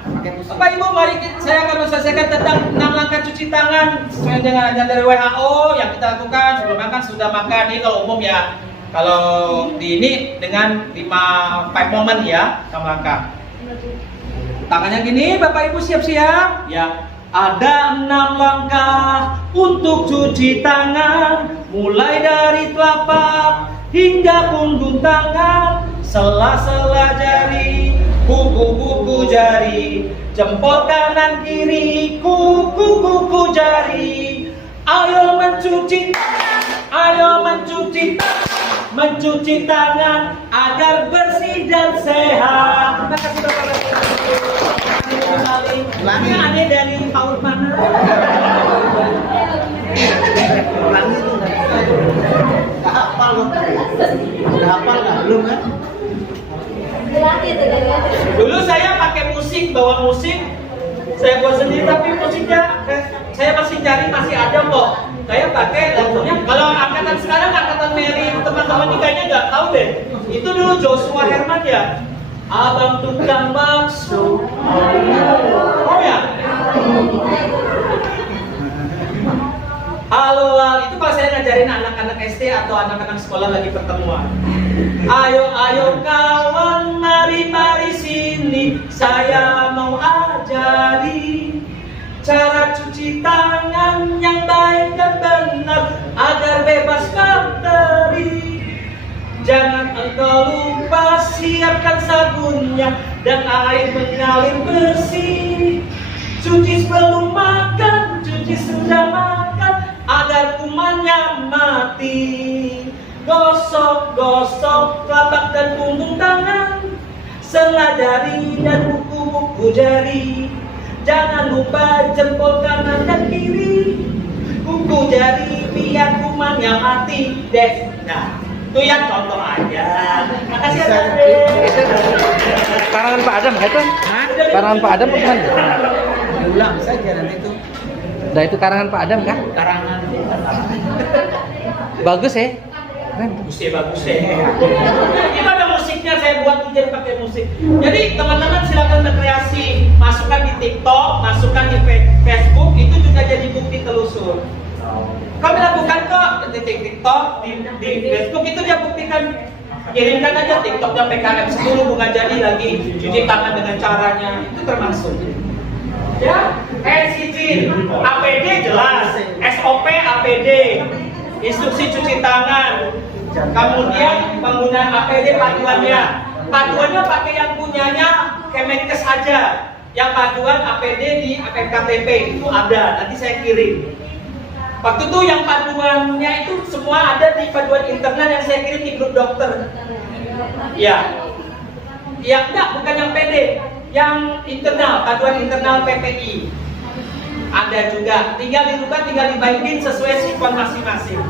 Bapak Ibu, mari saya akan menyelesaikan tentang 6 langkah cuci tangan sesuai dengan ajaran dari WHO yang kita lakukan sebelum makan, sudah makan. Ini kalau umum ya. Kalau di ini dengan 5 moment ya, 6 langkah. Tangannya gini, Bapak Ibu siap-siap. Ya. Ada 6 langkah untuk cuci tangan, mulai dari telapak hingga punggung tangan, sela-sela jari, kuku-kuku jari, jempol kanan kiri, kuku-kuku jari. Ayo mencuci tangan agar bersih dan sehat. Terima kasih Bapak-Bapak. Ini ada dari tahun mana? Ulangi itu nggak hafal loh. Udah hafal nggak? Belum kan? Dulu saya pakai musik, bawa musik, saya buat sendiri tapi musiknya saya masih cari, masih ada kok. Saya pakai lagunya. Kalau angkatan sekarang, angkatan Mary, teman-teman ini kayaknya nggak tahu deh. Itu dulu Joshua Herman ya. Abang tukang bakso. Oh ya. Halo, itu kalau saya ngajarin anak-anak SD atau anak-anak sekolah lagi pertemuan. Ayo kawan, mari sini, saya mau ajari cara cuci tangan yang baik dan benar agar bebas bakteri. Jangan engkau lupa siapkan sabunnya dan air mengalir bersih. Cuci sebelum makan, cuci sesudah makan agar kumannya mati. Gosok telapak dan punggung tangan, sela jari dan kuku-kuku jari. Jangan lupa jempol kanan dan kiri, kuku jari biar kumannya mati deh. Nah, itu yang contoh aja. Makasih ya. Karangan Pak Adam itu? Karangan Pak Adam bukan? Ulang saja nanti itu. Nah itu karangan Pak Adam kan? Karangan. Bagus ya? Bagus ya. Itu ada musiknya, saya buat jadi pakai musik. Jadi teman-teman silakan berkreasi, masukkan di TikTok, masukkan di Facebook, itu juga jadi bukti telusur. Kami lakukan kok di TikTok, di Facebook itu dia buktikan. Kirimkan aja TikToknya PKM 10 Bunga Jadi lagi cuci tangan dengan caranya, itu termasuk. Ya, izin, APD jelas, SOP APD, instruksi cuci tangan, kemudian penggunaan APD paduannya pakai yang punyanya Kemenkes aja, yang paduan APD di KTP itu ada, nanti saya kirim. Waktu itu yang paduannya itu semua ada di paduan internal yang saya kirim di grup dokter. Ya enggak, bukan yang PD. yang internal, panduan internal PPI. Ada juga, tinggal dirubah, tinggal dibaikin sesuai sikon masing-masing.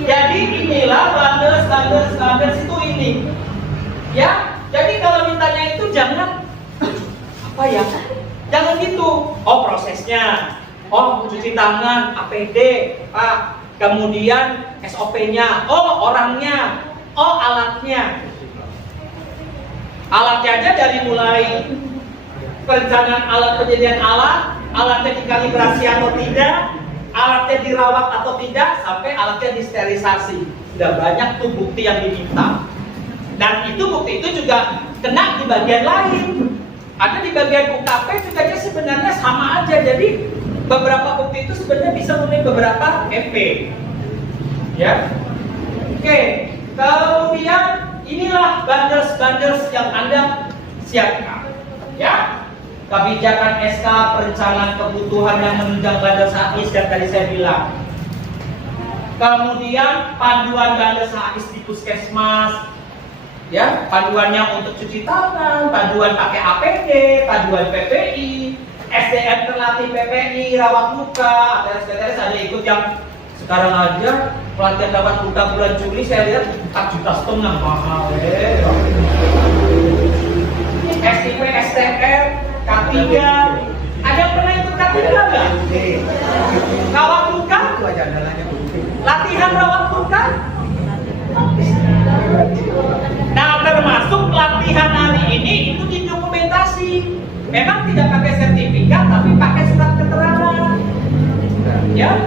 Jadi inilah standar itu ini. Ya, jadi kalau ditanya itu jangan apa ya? Jangan gitu. Oh prosesnya, oh cuci tangan, APD, Pak. Kemudian SOP-nya, oh orangnya, oh alatnya. Alatnya aja dari mulai perencanaan alat, penyediaan alat, alatnya dikalibrasi atau tidak, alatnya dirawat atau tidak, sampai alatnya disterilisasi. Sudah banyak tuh bukti yang diminta. Dan itu bukti itu juga kena di bagian lain. Ada di bagian UKP juga sebenarnya sama aja. Jadi beberapa bukti itu sebenarnya bisa memenuhi beberapa MP. Ya. Oke. Kemudian inilah banders yang Anda siapkan. Ya. Kebijakan SK perencanaan kebutuhan yang menunjang banders AIS yang tadi saya bilang. Kemudian panduan banders AIS di puskesmas. Ya, panduannya untuk cuci tangan, panduan pakai APD, panduan PPI, SDM terlatih PPI, rawat luka, ada ikut yang sekarang aja pelatihan rawat luka bulan Juli saya lihat 4,5 juta mahal. SIP, STR, K3, ada yang pernah ikut K3 nggak? Rawat luka? Latihan rawat luka? Nah, termasuk latihan hari ini itu didokumentasi. Memang tidak pakai sertifikat, tapi pakai surat keterangan. Ya,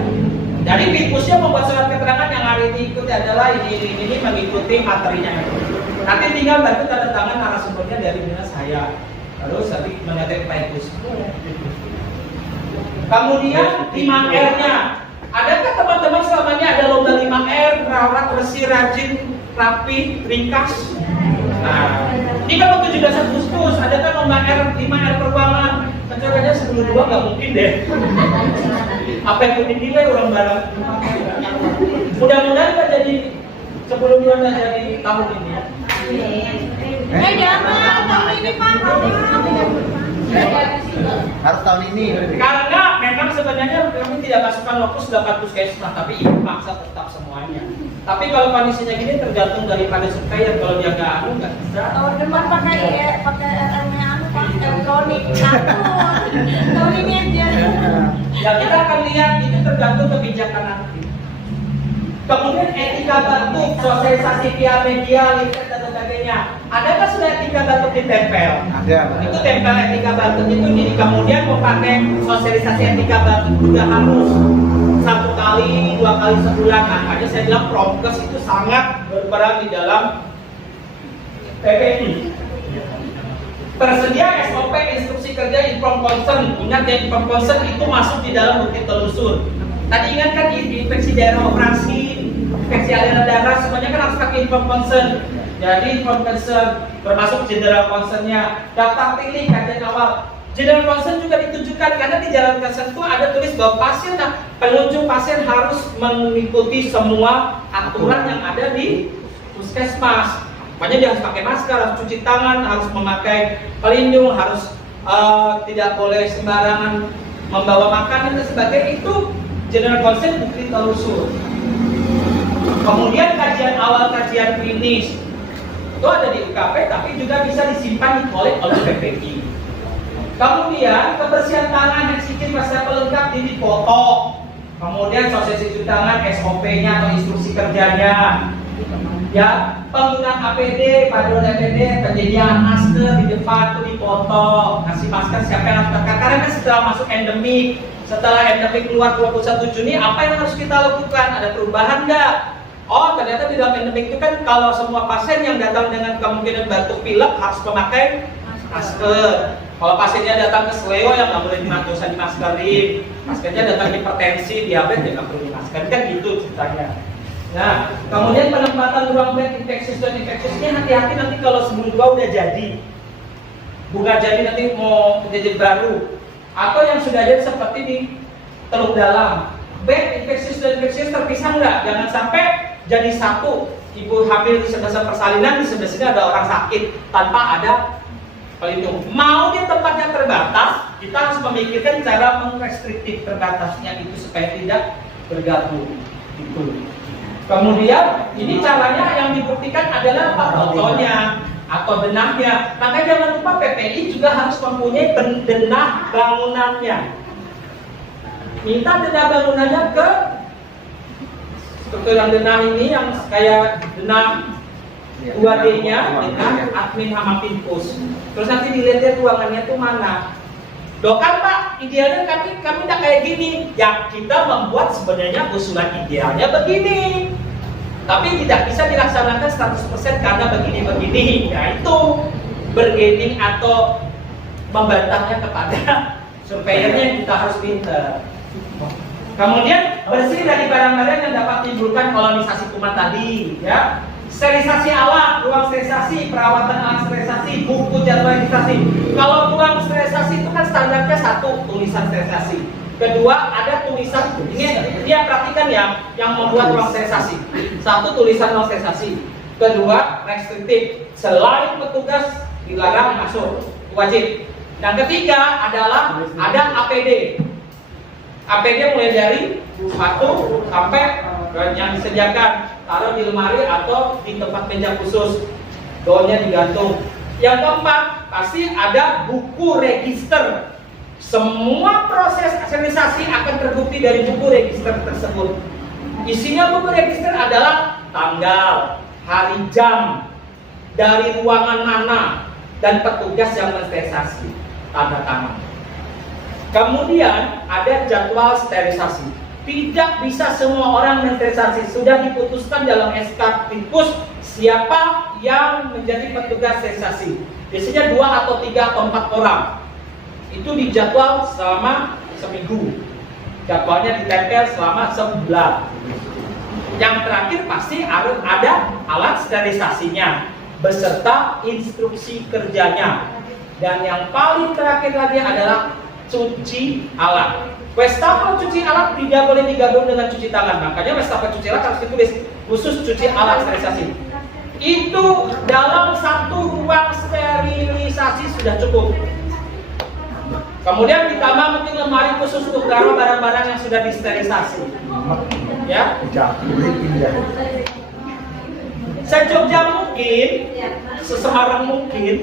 jadi Bitpusnya membuat surat keterangan yang hari ini ikuti adalah ini mengikuti materinya. Nanti tinggal bantu tanda tangan narasumbernya dari dinas saya. Terus nanti mengetik Pak Ibu. Kemudian 5R-nya. Adakah teman-teman selama ini ada lomba 5R, rawat, bersih, rajin, rapi, ringkas? Nah, ini kan waktu 17 Agustus, ada kan lomba 5R peruangan. Caranya sebelum 2 nggak mungkin deh. Apa yang dinilai orang barang? Mudah-mudahan nggak jadi sebelum 2 nggak jadi tahun ini ya. Jangan tahun ini Pak. Harus tahun ini. Karena memang sebenarnya kami tidak masukkan lokus 8 puskesmas, tapi ibu paksa tetap semuanya. Tapi kalau kondisinya gini tergantung daripada surveyor, kalau dia nggak anu nggak bisa. Tahun depan pakai RM-nya anu Pak, elektronik tahun ini aja. Ya kita akan lihat itu tergantung kebijakan nanti. Kemudian etika batuk, sosialisasi via media, leaflet dan sebagainya. Adakah sudah etika batuk ditempel? Ada. Itu tempel etika batuk itu, jadi kemudian memakai sosialisasi etika batuk juga harus 1 kali, 2 kali sebulan. Makanya saya bilang prokes itu sangat berperan di dalam PPI. Tersedia SOP instruksi kerja inform concern. Ingat ya, inform concern itu masuk di dalam bukti telusur. Tadi ingat kan di infeksi daerah operasi, infeksi aliran darah, semuanya kan harus pakai inform concern. Jadi inform concern termasuk general concernnya, daftar pilih kajian awal. General concern juga ditunjukkan karena di general concern itu ada tulis bahwa pasien, pengunjung pasien harus mengikuti semua aturan yang ada di puskesmas. Makanya dia harus pakai masker, harus cuci tangan, harus memakai pelindung, harus tidak boleh sembarangan membawa makanan dan sebagainya. Itu general concern bukti telusur. Kemudian kajian awal, kajian klinis itu ada di UKP, tapi juga bisa disimpan di kolek oleh PPI. Kemudian kebersihan tangan, hand hygiene, wastafel pelengkap di foto. Kemudian sosialisasi cuci tangan, SOP-nya atau instruksi kerjanya. Ya, penggunaan APD, panduan APD, penyediaan masker di depan tuh dipoto, kasih masker siapa yang harus pakai. Karena kan setelah masuk endemik, setelah endemik keluar 21 Juni, apa yang harus kita lakukan? Ada perubahan nggak? Oh, ternyata di dalam endemik itu kan kalau semua pasien yang datang dengan kemungkinan batuk pilek harus memakai masker. Kalau pasiennya datang ke seleo yang nggak boleh usah dimaskerin, maskernya datang hipertensi, diabetes nggak perlu dimaskerin, kan gitu ceritanya. Nah, kemudian penempatan ruang bed infeksius dan infeksiusnya hati-hati nanti kalau sebelum 2 udah jadi, bukan jadi nanti mau jadi baru, atau yang sudah jadi seperti di Teluk Dalam. Bed infeksius dan infeksius terpisah nggak? Jangan sampai jadi satu. Ibu hamil di sebelah persalinan, di sebelah sini ada orang sakit tanpa ada Kalau itu mau dia tempatnya terbatas, kita harus memikirkan cara mengrestriktif terbatasnya itu supaya tidak bergabung. Gitu. Kemudian ini caranya yang dibuktikan adalah apa? Fotonya atau denahnya. Makanya jangan lupa PPI juga harus mempunyai denah bangunannya. Minta denah bangunannya ke struktur yang denah ini yang kayak denah 2D-nya dengan admin sama Pinpus. Terus nanti dilihat ruangannya itu mana. Loh kan Pak, idealnya kami tidak kayak gini. Ya kita membuat sebenarnya usulan idealnya begini. Tapi tidak bisa dilaksanakan 100% karena begini-begini. Ya itu bergaining atau membantahnya kepada surveyornya yang kita harus pinter. Kemudian bersih dari barang-barang yang dapat menimbulkan kolonisasi kuman tadi, ya. Sterilisasi alat, ruang sterilisasi, perawatan alat sterilisasi, buku jadwal sterilisasi. Kalau ruang sterilisasi itu kan standarnya satu, tulisan sterilisasi. Kedua, ada tulisan, ini dia perhatikan ya, yang membuat ruang sterilisasi. Satu, tulisan ruang sterilisasi. Kedua, restriktif, selain petugas dilarang masuk, wajib. Yang ketiga adalah ada APD. APD mulai dari sepatu sampai yang disediakan, taruh di lemari atau di tempat meja khusus, gaunnya digantung. Yang keempat, pasti ada buku register. Semua proses sterilisasi akan terbukti dari buku register tersebut. Isinya buku register adalah tanggal, hari, jam, dari ruangan mana, dan petugas yang mensterilisasi, tanda tangan. Kemudian ada jadwal sterilisasi. Tidak bisa semua orang mensterilisasi. Sudah diputuskan dalam SK Pinpus siapa yang menjadi petugas sterilisasi. Biasanya 2 atau 3 atau 4 orang. Itu dijadwal selama seminggu. Jadwalnya ditempel selama sebulan. Yang terakhir pasti harus ada alat sterilisasinya beserta instruksi kerjanya. Dan yang paling terakhir lagi adalah cuci alat. Wastafel cuci alat tidak boleh digabung dengan cuci tangan. Makanya wastafel cuci alat harus ditulis khusus cuci alat sterilisasi. Itu dalam satu ruang sterilisasi sudah cukup. Kemudian ditambah mungkin lemari khusus untuk taruh barang-barang yang sudah disterilisasi. Ya. Sejogja mungkin, sesemarang mungkin,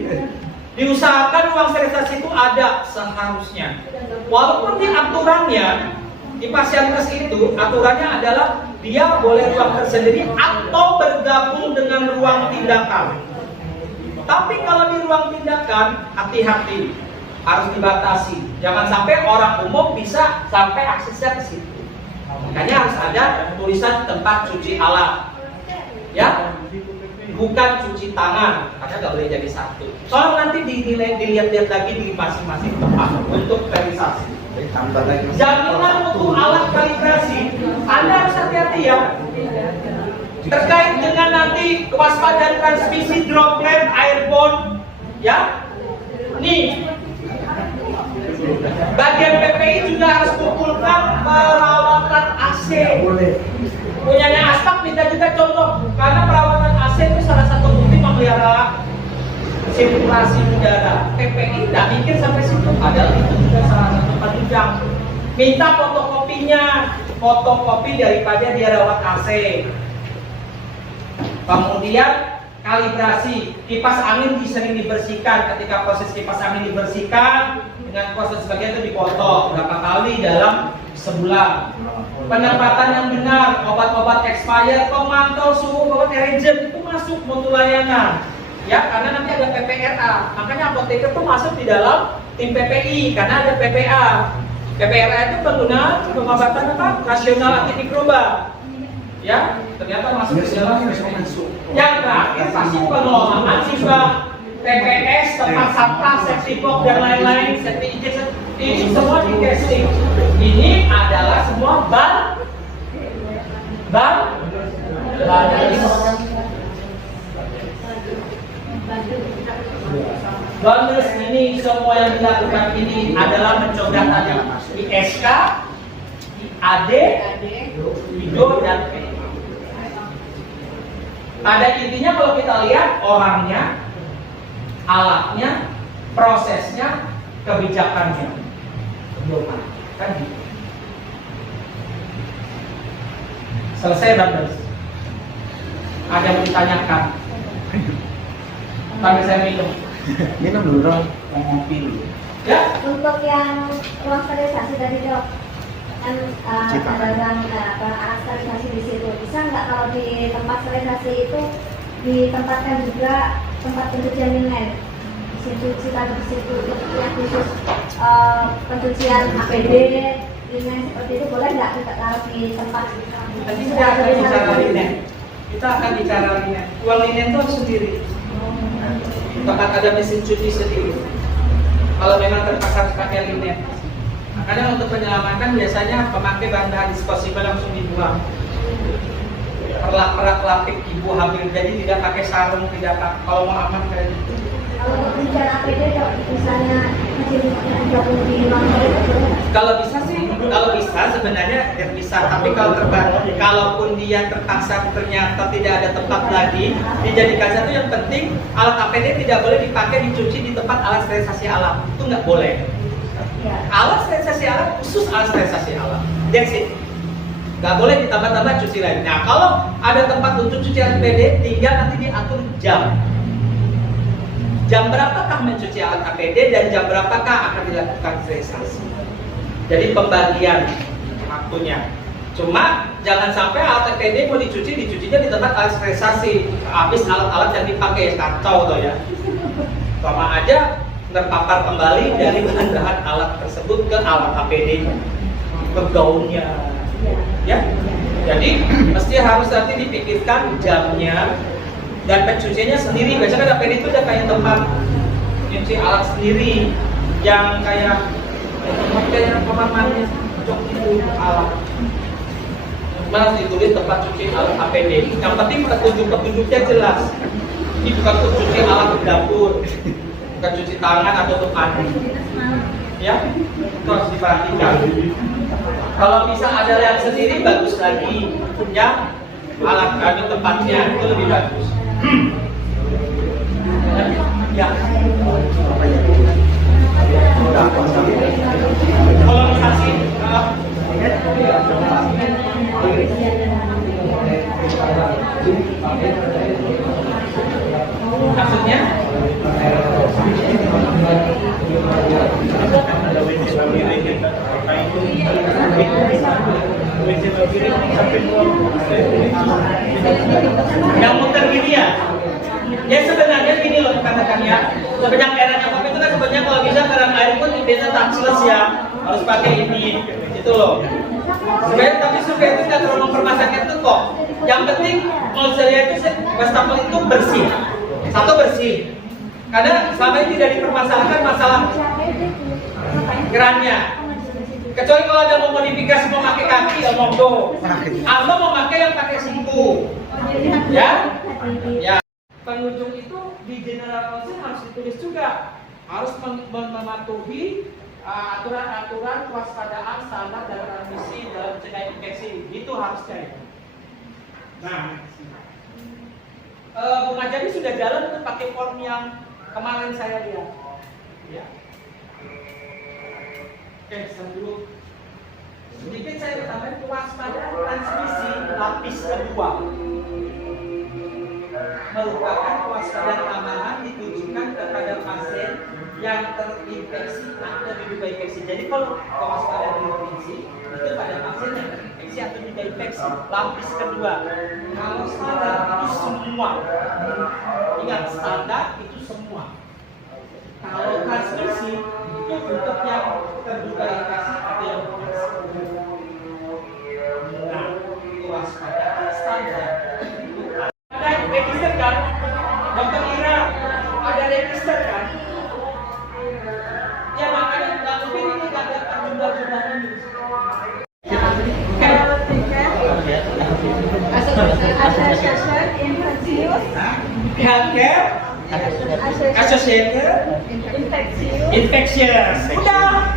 diusahakan ruang sterilisasi itu ada seharusnya. Walaupun di aturannya, di Pasyankes itu aturannya adalah dia boleh ruang tersendiri atau bergabung dengan ruang tindakan. Tapi kalau di ruang tindakan, hati-hati, harus dibatasi. Jangan sampai orang umum bisa sampai aksesnya ke situ. Makanya harus ada tulisan tempat cuci alat, ya, bukan cuci tangan, karena nggak boleh jadi satu. Tolong nanti dilihat-lihat lagi di masing-masing tempat untuk sterilisasi. Jaminan untuk alat kalibrasi, Anda harus hati-hati ya. Terkait dengan nanti kewaspadaan transmisi droplet airborne, ya. Nih, bagian PPI juga harus kumpulkan perawatan AC. Punyanya Aspak minta juga contoh, karena perawatan AC itu salah satu bukti memelihara sirkulasi udara. PPI tidak mikir sampai situ, padahal itu juga salah satu penunjang. Minta fotokopinya, fotokopi daripada dia rawat AC. Kemudian kalibrasi, kipas angin sering dibersihkan. Ketika proses kipas angin dibersihkan, dengan proses sebagian itu dipotong berapa kali dalam sebulan. Penempatan yang benar, obat-obat expired, pemantau suhu, obat reagent itu masuk mutu layanan. Ya, karena nanti ada PPRA. Makanya apoteker itu masuk di dalam tim PPI karena ada PPA. PPRA itu penggunaan pengobatan apa? Rasional anti mikroba. Ya, ternyata masuk di dalam PPI. Yang terakhir pasti pengelolaan limbah, TPS, tempat sampah, septic box dan lain-lain, septic injection, ini semua di casing. Ini adalah semua bonus ini semua yang dilakukan ini adalah mencobrak tadi ISK, IAD, IDO dan P. Pada intinya kalau kita lihat orangnya, alatnya, prosesnya, kebijakannya belum ada. Kan gitu. Selesai Banders. Ada yang ditanyakan? Sampai saya minum. Minum dulu dong, mau ngopi dulu. Ya? Untuk yang ruang sterilisasi tadi dok, kan ada ruang alat sterilisasi di situ. Bisa nggak kalau di tempat sterilisasi itu ditempatkan juga tempat pencucian linen? Cuci tadi di situ yang khusus pencucian APD, linen seperti itu boleh nggak kita taruh di tempat? Nanti kita akan bicara linen. Kita akan bicara linen. Uang linen itu harus sendiri. Tempat ada mesin cuci sendiri. Kalau memang terpaksa harus pakai linen. Makanya untuk penyelamatan biasanya pemakai bahan disposable langsung dibuang. Perlak-perlak lapik ibu hamil, jadi tidak pakai sarung, tidak pakai. Kalau mau aman kayak gitu. Kalau bicara APD dok, misalnya masih gabung di ruang sterilisasi. Kalau bisa sebenarnya ya bisa. Tapi kalaupun dia terpaksa ternyata tidak ada tempat lagi, dijadikan satu yang penting alat APD tidak boleh dipakai dicuci di tempat alat sterilisasi alam. Itu nggak boleh. Alat sterilisasi alam khusus alat sterilisasi alam. That's it. Nggak boleh ditambah-tambah cuci lain. Nah kalau ada tempat untuk cuci APD, tinggal nanti diatur jam. Jam berapakah mencuci alat APD dan jam berapakah akan dilakukan sterilisasi. Jadi pembagian waktunya. Cuma jangan sampai alat APD mau dicucinya di tempat alat sterilisasi. Habis alat-alat yang dipakai kacau tuh ya. Sama aja terpapar kembali dari bahan-bahan alat tersebut ke alat APD, ke gaunnya. Ya. Jadi mesti harus nanti dipikirkan jamnya. Dan pencuciannya sendiri. Biasanya kan APD itu udah kayak tempat cuci alat sendiri yang kayak pemamannya cocok itu alat. Mas ditulis tempat cuci alat APD. Yang penting petunjuk-petunjuknya jelas. Ini bukan untuk cuci alat dapur, bukan cuci tangan atau untuk mandi. Ya, itu harus diperhatikan. Kalau bisa ada yang sendiri bagus lagi. Ya, alat kami tempatnya itu lebih bagus. Ya. Kolonisasi. Maksudnya? Yang muter gini ya? Ya sebenarnya gini loh katakan ya. Sebenarnya eranya kopi itu kan sebenarnya kalau bisa garam air pun biasa touchless ya. Harus pakai ini, gitu loh. Tapi supaya itu nggak terlalu mempermasalahkan itu kok. Yang penting Mozzarella itu wastafel itu bersih. Satu bersih. Karena selama ini tidak dipermasalahkan masalah kerannya. Kecuali kalau ada mau modifikasi mau pakai kaki ya monggo. Atau mau pakai yang pakai siku. Ya? Ya. Pengunjung itu di general policy harus ditulis juga. Harus mematuhi aturan-aturan kewaspadaan standar dan transmisi dalam mencegah infeksi. Itu harusnya. Nah, Bu Majadi sudah jalan untuk pakai form yang kemarin saya lihat. Ya. Oke, dulu. Sedikit saya tambahin kewaspadaan transmisi lapis kedua. Merupakan kewaspadaan tambahan ditujukan kepada pasien yang terinfeksi atau diduga infeksi. Jadi kalau kewaspadaan terinfeksi itu pada pasien yang terinfeksi atau diduga infeksi. Lapis kedua. Kalau standar itu semua. Ingat, standar itu semua. Kalau transmisi itu untuk yang terduga infeksi atau yang infeksi. Nah, kewaspadaan standar. Ada register kan? Dokter Ira, ada register kan? Ya makanya nggak mungkin ini nggak ada jumlah-jumlah ini. Association Infectious Healthcare Associated Infectious. Udah.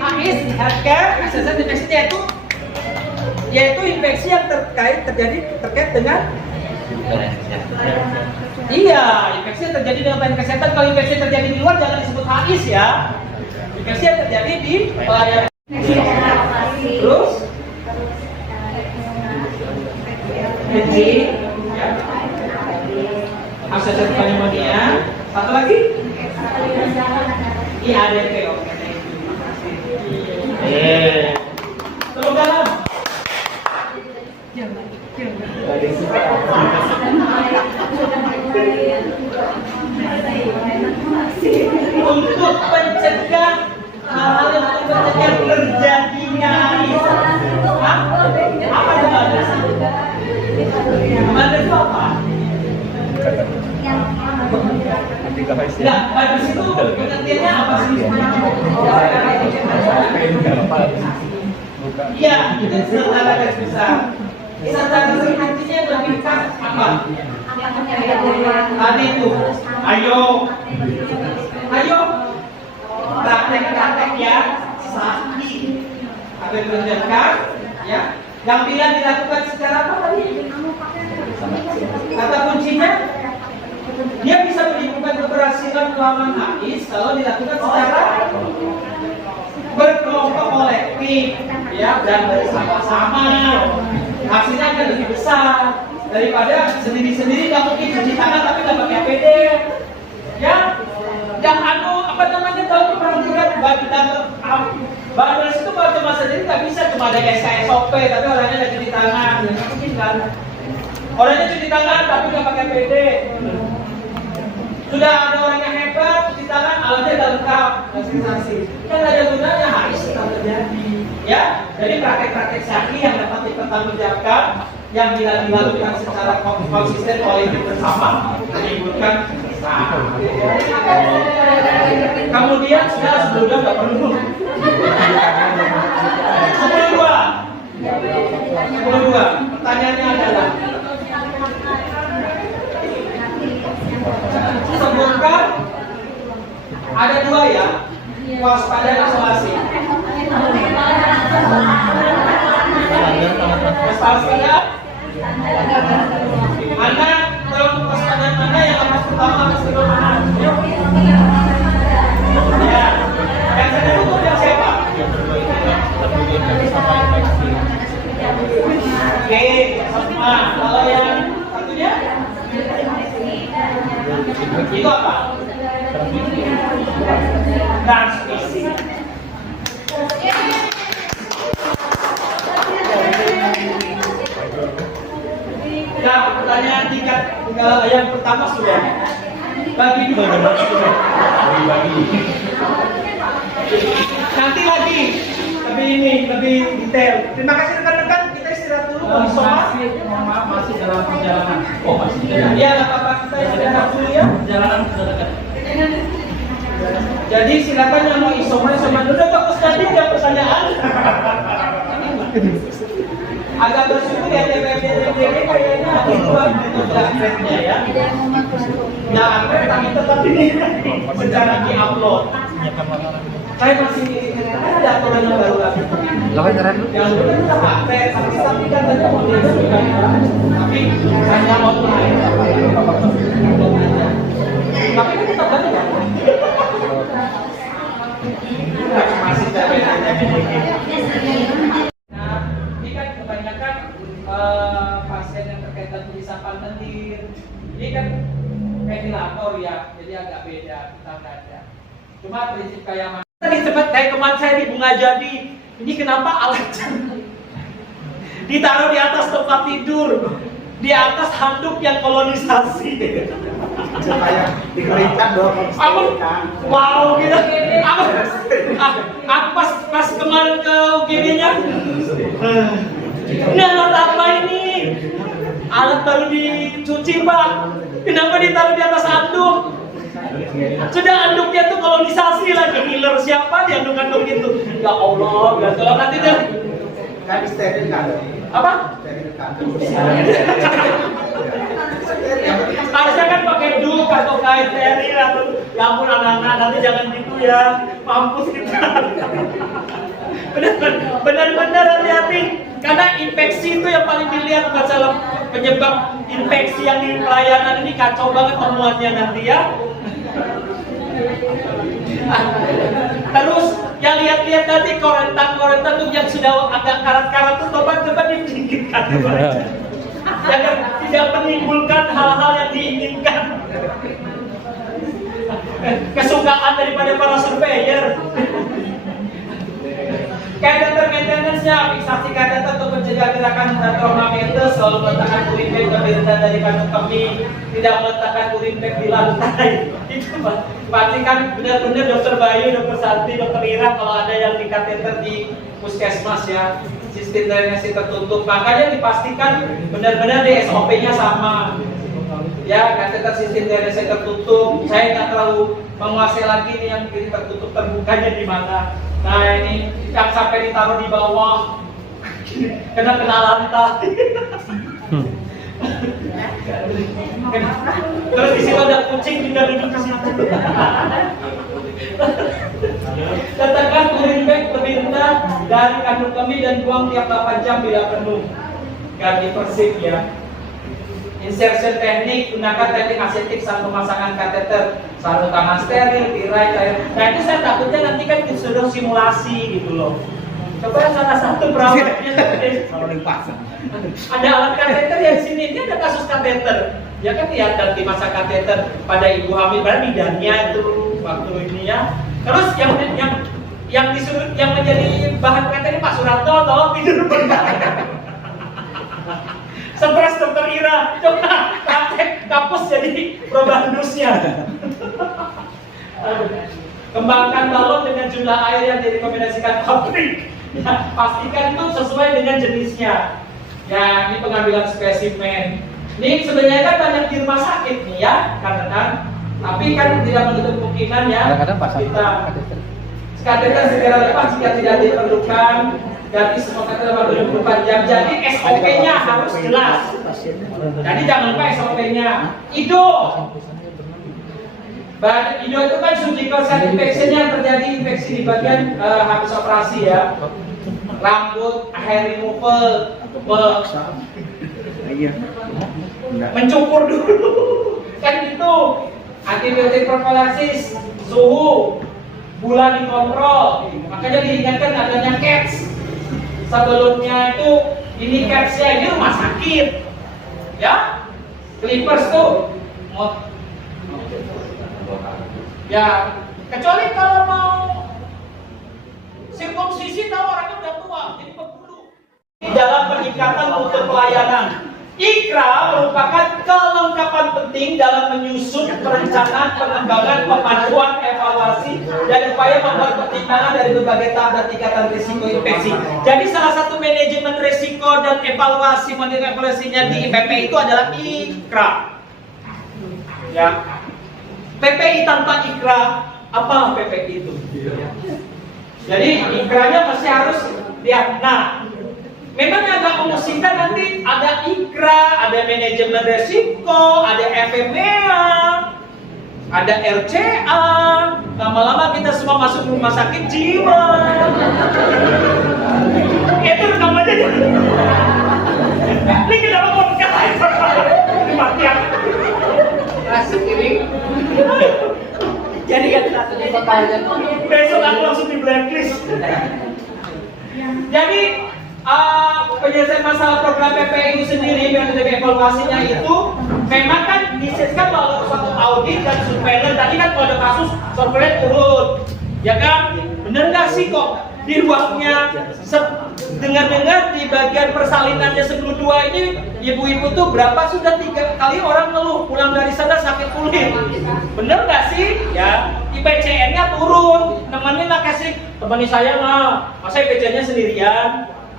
AIS Healthcare Associated Infectious yaitu infeksi yang terkait dengan Iya, infeksi yang terjadi dengan pelayanan kesehatan. Kalau infeksi yang terjadi di luar jangan disebut HIS ya. Infeksi yang terjadi di pelayanan. Terus, ya. Asosiasi pneumonia. Satu lagi? IADP. Oke, terima kasih. Tepuk tangan. Untuk mencegah hal-hal yang mencegah terjadinya HIS. Apa yang ada? Ada itu apa? Nah, pada situ pengertiannya apa sih? Iya, itu secara garis besar. Secara singkatnya lebih ke apa? Tadi itu, ayo, praktek-praktek ya, sakti, ada tunjukkan, ya. Yang bila dilakukan secara apa tadi? Kata kuncinya, dia bisa menimbulkan keberhasilan melawan HIS kalau dilakukan secara berkelompok kolektif, ya, dan bersama-sama. Hasilnya akan lebih besar daripada sendiri-sendiri. Nggak mungkin cuci tangan tapi nggak pakai APD, ya. Yang apa namanya, kalau perhatikan Bandel itu kalau cuma sendiri nggak bisa, cuma ada SOP tapi orangnya nggak cuci tangan, ya nggak mungkin kan. Orangnya cuci tangan tapi nggak pakai APD. Sudah ada orang yang hebat, cuci tangan, alatnya udah lengkap, vaksinasi. Kan ada gunanya HIS tetap terjadi. Ya, jadi praktek-praktek sakti yang dapat dipertanggungjawabkan, yang bila dilakukan secara konsisten kolektif bersama, menimbulkan sakti. Kemudian sudah nggak perlu. 10-2. Pertanyaannya adalah, sebutkan ada 2 ya, waspada dan isolasi. Waspada mana? Kalau waspada mana yang harus pertama harus kedua mana? Ya, yang saya itu yang siapa? Oke, sama. Kalau yang satunya? Itu apa? Transmisi. Nah, pertanyaan tingkat yang pertama sudah bagi dua. Nanti lagi lebih detail. Terima kasih rekan-rekan. Kita istirahat dulu. Mohon maaf, masih dalam perjalanan. Oh, masih dalam. Ya, nggak apa-apa, kita istirahat dulu ya. Perjalanan sudah dekat. Jadi silakan yang mau isoma dulu. Udah fokus tadi ada pertanyaan. Agak bersyukur ya TPP kayaknya ada 2 grade-nya ya. Nah, tapi tetap ini secara di-upload. Saya masih ada aturan yang baru lagi. Lo kan keren lu. Yang dulu kita pakai, tapi kan tadi tapi hanya online. Tapi kan tetap ada ya. Masih nah, ini kan kebanyakan pasien yang terkait tulisan lendir. Ini kan ventilator ya, jadi agak beda kita baca. Cuma prinsip kayak mana? Tadi sempat kayak teman saya di Bunga Jadi. Ini kenapa alatnya ditaruh di atas tempat tidur, di atas handuk yang kolonisasi. Supaya dikeringkan dong. Wow gitu. Aku pas kemarin ke UGD-nya. Nah, alat apa ini? Alat baru dicuci, Pak. Kenapa ditaruh di atas handuk? Sudah handuknya tuh kolonisasi lagi. Healer siapa di handuk-handuk itu? Ya Allah, ya kalau nanti dia Kan steril kan? apa? Steril kan? Harusnya kan pakai duk atau kain steril atau ya ampun anak-anak, nanti jangan gitu ya, mampus kita. Benar-benar hati-hati. Karena infeksi itu yang paling dilihat masalah penyebab infeksi yang di pelayanan ini kacau banget temuannya nanti ya. Terus yang lihat-lihat nanti korentan tuh yang sudah agak karat-karat tuh coba dipinggirkan. Jangan tidak menimbulkan hal-hal yang diinginkan. Kesukaan daripada para surveyor. Kateter maintenance-nya, fiksasi kateter untuk mencegah gerakan trauma meter, selalu meletakkan urin bag lebih rendah dari kantong kemih, tidak meletakkan urin bag di lantai. Itu pastikan benar-benar Dokter Bayu, Dokter Santi, Dokter Ira kalau ada yang di kateter di puskesmas ya, sistem drainase tertutup, makanya dipastikan benar-benar di SOP-nya sama. Ya, kateter sistem drainase tertutup. Saya nggak terlalu menguasai lagi nih yang tertutup terbukanya di mana. Nah ini yang sampai ditaruh di bawah, kena lantai. Terus di situ ada kucing juga duduk di situ. Letakkan urin bag lebih rendah dari kandung kemih dan buang tiap 8 jam bila penuh. Ganti persif ya. Insertion teknik, gunakan teknik aseptik saat pemasangan kateter, sarung tangan steril, tirai, cair. Nah itu saya takutnya nanti kan disuruh simulasi gitu loh. Coba salah satu perawatnya ada alat kateter yang di sini, ini ada kasus kateter. Ya kan lihat nanti masa kateter pada ibu hamil, berarti bidannya itu waktu ini ya. Terus yang disuruh yang menjadi bahan kateter Pak Suratno, tolong tidur bentar. Stres Dokter Ira, coba praktek kapus jadi probandusnya. Kembangkan balon dengan jumlah air yang direkomendasikan pabrik. Ya, pastikan itu sesuai dengan jenisnya. Ya, ini pengambilan spesimen. Ini sebenarnya kan banyak di rumah sakit nih ya, kan. Tapi kan tidak menutup kemungkinan ya. Kadang-kadang pasang kita kateter segera lepas jika tidak diperlukan. Ganti semua kateter dalam 24 jam. Jadi SOP-nya harus jelas. Jadi jangan lupa SOP-nya. IDO itu kan surgical site infection yang terjadi infeksi di bagian habis operasi ya. Rambut, hair removal, mencukur dulu. Kan gitu. Antibiotik prophylaxis, suhu, gula dikontrol. Makanya diingatkan adanya CAPS. Sebelumnya itu ini CAPS-nya ini rumah sakit. Ya. Clippers tuh ya, kecuali kalau mau sirkumsisi tahu orangnya udah tua, jadi pebulu. Dalam peningkatan mutu pelayanan, IKRA merupakan kelengkapan penting dalam menyusun perencanaan pengembangan, pemanduan, evaluasi, dan upaya membuat pertimbangan dari berbagai tahap dan tingkatan risiko infeksi. Jadi salah satu manajemen risiko dan evaluasi monitoring evaluasinya di PPI itu adalah IKRA. Ya. PPI tanpa IKRA, apa PPI itu? Jadi IKRA-nya masih harus lihat. Nah, memang agak memusingkan nanti ada IKRA, ada manajemen resiko, ada FMEA, ada RCA. Lama-lama kita semua masuk rumah sakit jiwa. Itu namanya. Ini kenapa mau dikatakan? Ini matian. Asik ini. Jadi kan besok aku langsung di blacklist. Jadi penyelesaian masalah program PPI itu sendiri, metode evaluasinya itu memang kan diseskan melalui suatu audit dan surveillance. Tadi kan kalau ada kasus surveillance turun, ya kan? Bener nggak sih kok di ruangnya dengar-dengar di bagian persalinannya 12 ini ibu-ibu tuh berapa sudah 3 kali orang ngeluh pulang dari sana sakit kulit. Bener nggak sih? Ya, IPCN-nya turun. Temenin lah kasih temani saya mah. Masa IPCN-nya sendirian?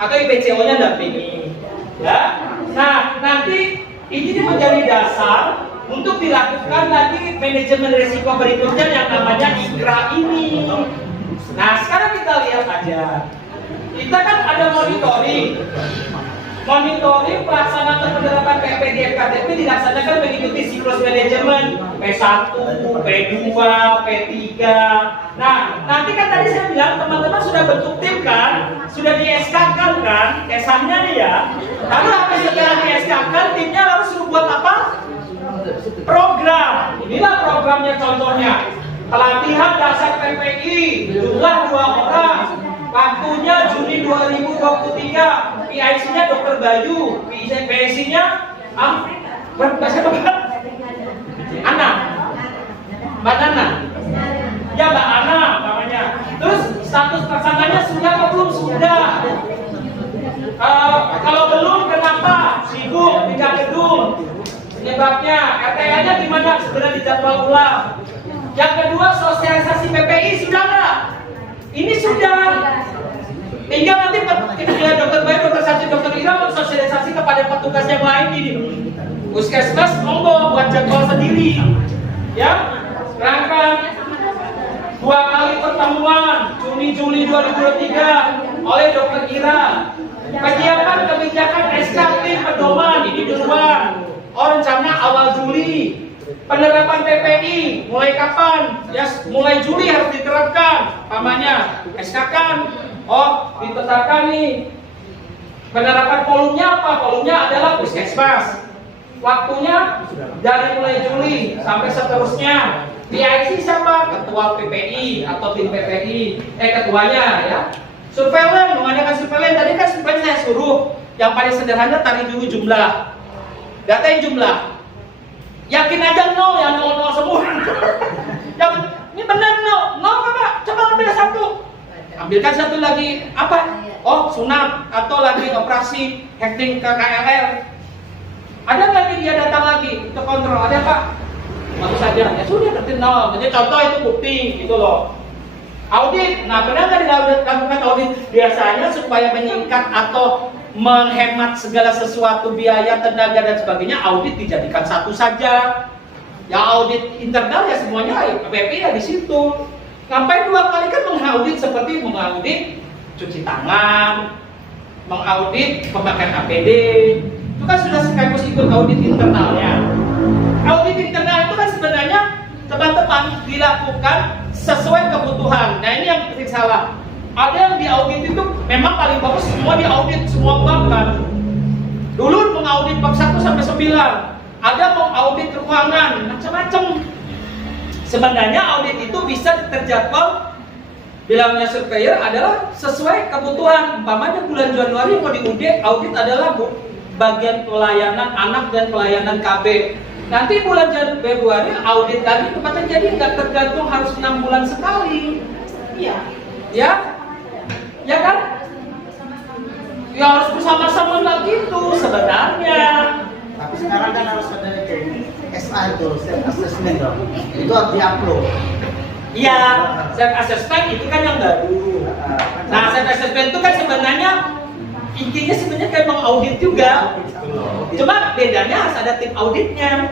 Atau IPCO-nya dampingi? Ya. Nah, nanti ini menjadi dasar untuk dilakukan lagi manajemen risiko berikutnya yang namanya IKRA ini. Nah, sekarang kita lihat aja. Kita kan ada monitoring. Monitoring pelaksanaan penerapan PP di FKTP dilaksanakan mengikuti siklus manajemen P1, P2, P3. Nah, nanti kan tadi saya bilang teman-teman sudah bentuk tim kan, sudah di SK-kan kan, kisahnya nih ya. Lalu apa setelah di SK-kan, timnya harus suruh buat apa? Program. Inilah programnya contohnya. Pelatihan dasar PPI, jumlah 2 orang. Waktunya Juni 2023. PIC-nya Dr. Bayu, PIC-nya berapa? Ana. Mbak Nana. Ya Mbak Ana namanya. Terus status tersangkanya sudah atau belum? Sudah. Kalau belum kenapa? Sibuk pindah gedung. Penyebabnya RTA-nya gimana? Segera dijadwal ulang. Yang kedua, sosialisasi PPI sudah nggak? Ini sudah. Tinggal nanti ketika Dokter Bayu, Dokter Sati, Dokter Ira mau sosialisasi kepada petugas yang lain ini. Puskesmas monggo buat jadwal sendiri. Ya, rangkaian 2 kali pertemuan Juni 2023 oleh Dokter Ira. Penyiapan kebijakan SK tim pedoman ini duluan. Rencana awal Juli. Penerapan PPI mulai kapan? Ya, mulai Juli harus diterapkan. Pamannya SK kan. Oh, ditetapkan nih. Penerapan volumenya apa? Volumenya adalah puskesmas. Waktunya dari mulai Juli sampai seterusnya. PIC siapa? Ketua PPI atau tim PPI. Ketuanya ya. Surveillance, mengadakan surveillance. Tadi kan surveillance saya suruh. Yang paling sederhana tarik dulu jumlah. Datain jumlah. Yakin aja 0 ya, 0 semua. Yang ini benar 0 apa? Coba ambil 1. Ambilkan 1 lagi apa? Oh, sunat atau lagi operasi hacking ke KRL. Ada nggak nih dia datang lagi untuk kontrol? Ada Pak? Bagus saja. Ya sudah berarti 0. Jadi contoh itu bukti gitu loh. Audit. Nah, pernah nggak dilakukan audit? Biasanya supaya menyingkat atau menghemat segala sesuatu biaya, tenaga dan sebagainya, audit dijadikan satu saja. Ya audit internal ya semuanya PPI ya di situ. Sampai 2 kali kan mengaudit seperti mengaudit cuci tangan, mengaudit pemakaian APD. Itu kan sudah sekaligus ikut audit internalnya. Audit internal itu kan sebenarnya teman-teman dilakukan sesuai kebutuhan. Nah ini yang penting salah. Ada yang diaudit itu memang paling bagus semua diaudit semua bank kan. Dulu mengaudit bab 1 sampai 9. Ada mengaudit keuangan, macam-macam. Sebenarnya audit itu bisa terjadwal. Bilangnya surveyor adalah sesuai kebutuhan. Umpamanya bulan Januari mau diaudit, audit adalah bagian pelayanan anak dan pelayanan KB. Nanti bulan Februari audit lagi tempatnya, jadi nggak tergantung harus 6 bulan sekali. Iya, ya, ya kan? Ya harus bersama-sama lah gitu sebenarnya. Tapi sekarang kan harus ada itu SA itu, self assessment dong. Itu harus diupload. Iya, self assessment itu kan yang baru. Nah, self assessment itu kan sebenarnya intinya sebenarnya kayak mengaudit juga. Cuma bedanya harus ada tim auditnya.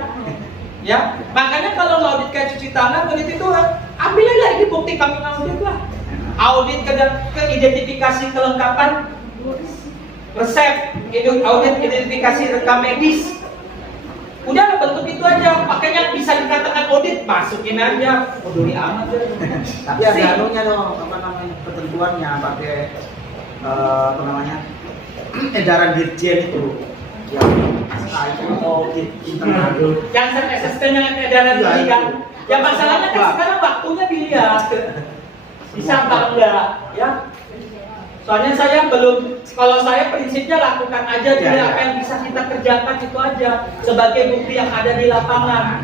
Ya, makanya kalau audit kayak cuci tangan, audit itu ambil aja ini bukti kami audit lah. Audit ke identifikasi kelengkapan resep, audit identifikasi rekam medis. Udah bentuk itu aja, makanya bisa dikatakan audit, masukin aja, peduli amat. Tapi ada anunya dong, apa namanya ketentuannya, pakai apa namanya edaran dirjen itu. Yang audit internal. Yang SST yang edaran ini kan. Ya masalahnya kan sekarang waktunya dilihat. Bisa apa enggak, ya? Soalnya saya belum, kalau saya prinsipnya lakukan aja dulu apa yang bisa kita kerjakan itu aja sebagai bukti yang ada di lapangan.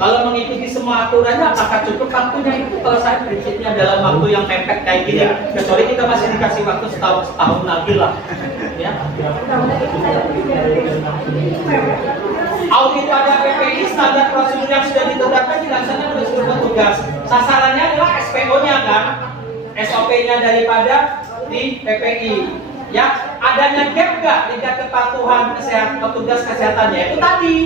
Kalau mengikuti semua aturannya apakah cukup waktunya itu? Kalau saya prinsipnya dalam waktu yang mepet kayak gini, kecuali kita masih dikasih waktu setahun lagi lah. Ya. Audit pada PPI standar prosedur yang sudah ditetapkan dilaksanakan oleh seluruh petugas. Sasarannya adalah SPO-nya kan. SOP-nya daripada di PPI. Ya, adanya gap nggak tingkat kepatuhan petugas kesehatannya itu tadi.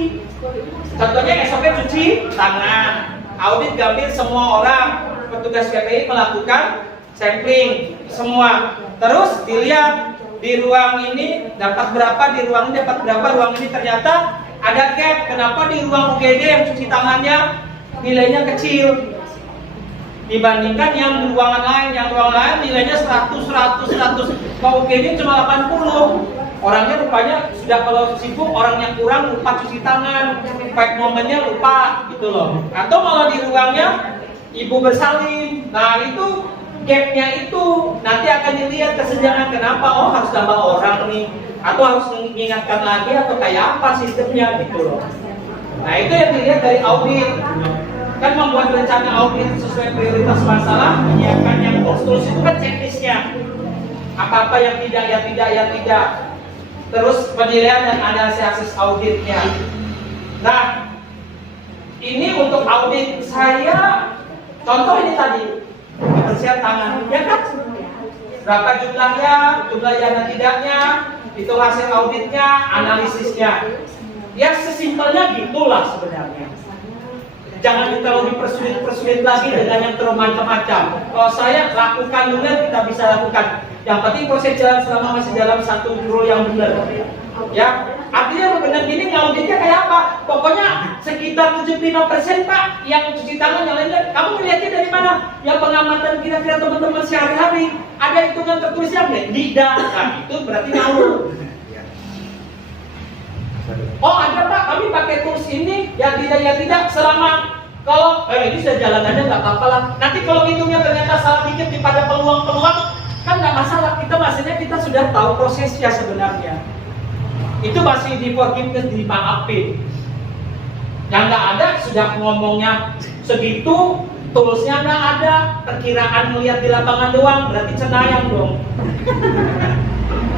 Contohnya SOP cuci tangan, audit gambir semua orang petugas PPI melakukan sampling semua. Terus dilihat di ruang ini dapat berapa, di ruang ini dapat berapa, ruang ini ternyata ada gap. Kenapa di ruang UGD yang cuci tangannya nilainya kecil dibandingkan yang di ruangan lain? Yang ruangan lain nilainya 100. Kalau UGD cuma 80. Orangnya rupanya sudah, kalau sibuk orang yang kurang lupa cuci tangan, baik momennya lupa gitu loh. Atau malah di ruangnya ibu bersalin. Nah itu gapnya itu nanti akan dilihat kesenjangan. Kenapa? Oh harus tambah orang nih, atau harus mengingatkan lagi, atau kayak apa sistemnya gitu loh. Nah itu yang dilihat dari audit. Kan membuat rencana audit sesuai prioritas masalah, menyiapkan yang tools itu kan checklistnya. Apa-apa yang tidak. Terus penilaian dan analisis auditnya. Nah, ini untuk audit saya, contoh ini tadi, kebersihan tangan, ya kan? Berapa jumlahnya, jumlah yang dan tidaknya, itu hasil auditnya, analisisnya. Ya sesimpelnya gitulah sebenarnya. Jangan terlalu dipersulit lagi dengan yang terlalu macam-macam. Kalau saya lakukan dulu, kita bisa lakukan. Yang penting proses jalan selama masih dalam satu rule yang benar. Ya, artinya benar gini ngauditnya kayak apa? Pokoknya sekitar 75% Pak yang cuci tangan, yang lainnya. Kamu melihatnya dari mana? Yang pengamatan kira-kira teman-teman sehari-hari. Ada hitungan tertulisnya nggak? Tidak. Nah, itu berarti ngawur. Oh ada Pak, kami pakai tools ini, yang tidak selama kalau ini sudah jalan aja nggak apa-apa lah. Nanti kalau hitungnya ternyata salah dikit pada peluang-peluang, kan nggak masalah. Maksudnya kita sudah tahu prosesnya sebenarnya. Itu masih di forgiveness, dimaafin. Yang nggak ada sudah ngomongnya segitu, toolsnya nggak ada, perkiraan melihat di lapangan doang, berarti cenayang dong.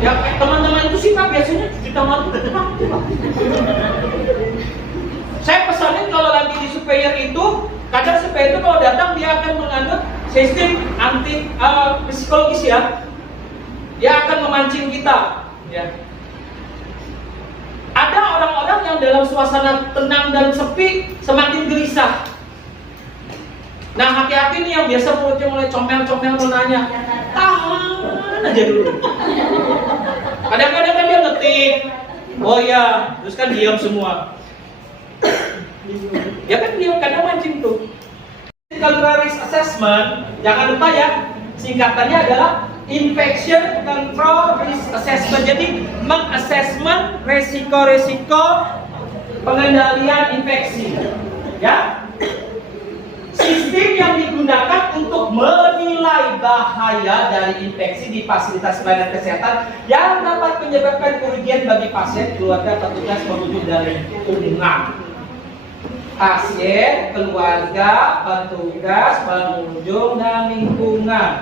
Ya teman-teman itu sih Pak biasanya cuci tangan itu saya pesanin kalau lagi di supplier itu, kadang supplier itu kalau datang dia akan menganut sistem anti psikologis ya. Dia akan memancing kita. Ya. Ada orang-orang yang dalam suasana tenang dan sepi semakin gelisah. Nah hati-hati nih yang biasa mulutnya mulai comel-comel mau nanya, tahan aja dulu. Kadang-kadang kan dia ngetik, oh ya, terus kan diam semua. Ya kan diam, kadang mancing tuh. Cultural risk assessment, jangan lupa ya, singkatannya adalah infection control risk assessment. Jadi mengassessment resiko-resiko pengendalian infeksi. Ya. Sistem yang digunakan untuk menilai bahaya dari infeksi di fasilitas pelayanan kesehatan yang dapat menyebabkan kerugian bagi pasien, keluarga, petugas, pengunjung dan lingkungan. Pasien, keluarga, petugas, pengunjung dan lingkungan.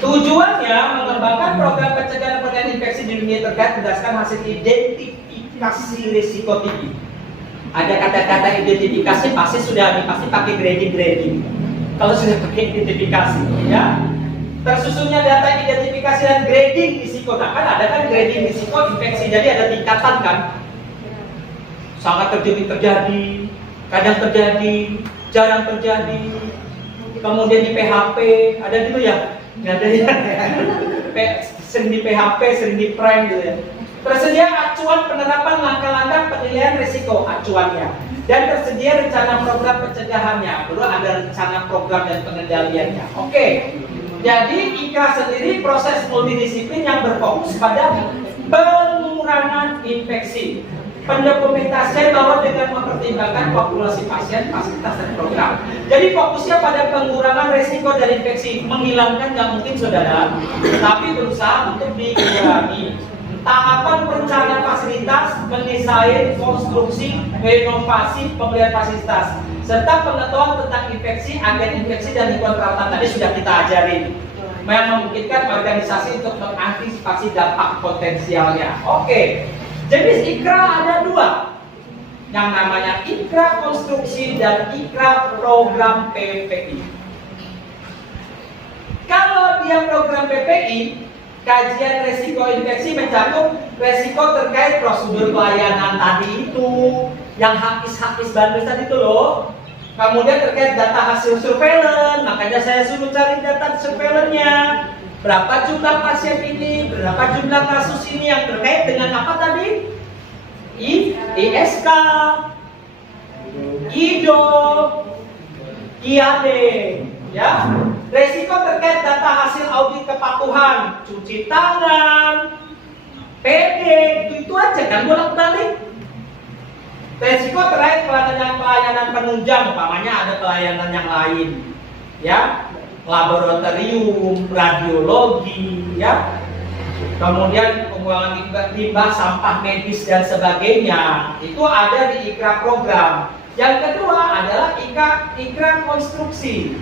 Tujuannya mengembangkan program pencegahan pengendalian infeksi di dunia terkait berdasarkan hasil identifikasi risiko tinggi. Ada kata-kata identifikasi pasti pakai grading. Kalau sudah pakai identifikasi, ya. Tersusunnya data identifikasi dan grading risiko. Nah, kan ada kan grading risiko infeksi. Jadi ada tingkatan kan. Sangat terjadi, kadang terjadi, jarang terjadi. Kemudian di PHP, ada dulu ya? Nggak ada ya. Sering di PHP, sering di prank gitu ya. Tersedia acuan penerapan langkah-langkah penilaian risiko acuannya, dan tersedia rencana program pencegahannya. Perlu ada rencana program dan pengendaliannya. Oke, jadi IKRA sendiri proses multidisiplin yang berfokus pada pengurangan infeksi. Pendokumentasian bahwa dengan mempertimbangkan populasi pasien, fasilitas dan program. Jadi fokusnya pada pengurangan risiko dari infeksi. Menghilangkan nggak mungkin saudara, tapi berusaha untuk dikurangi. Tahapan perencanaan fasilitas, mendesain, konstruksi, renovasi, pembelian fasilitas, serta pengetahuan tentang infeksi, agen infeksi dan lingkungan perawatan tadi sudah kita ajarin. Yang memungkinkan organisasi untuk mengantisipasi dampak potensialnya. Oke, jenis IKRA ada dua, yang namanya IKRA konstruksi dan IKRA program PPI. Kalau dia program PPI, kajian resiko infeksi mencakup resiko terkait prosedur pelayanan tadi itu, yang hakis bandel tadi itu loh. Kemudian terkait data hasil surveillance, makanya saya suruh cari data surveillance-nya. berapa jumlah pasien ini, berapa jumlah kasus ini yang terkait dengan apa tadi? ISK, IDO, IAD, ya. Resiko terkait data hasil audit kepatuhan, cuci tangan, PD, itu aja kan bolak-balik. Resiko terkait pelayanan penunjang, umpamanya ada pelayanan yang lain, ya, laboratorium, radiologi, ya, kemudian pembuangan limbah, sampah medis dan sebagainya, itu ada di IKRA program. Yang kedua adalah IKRA konstruksi,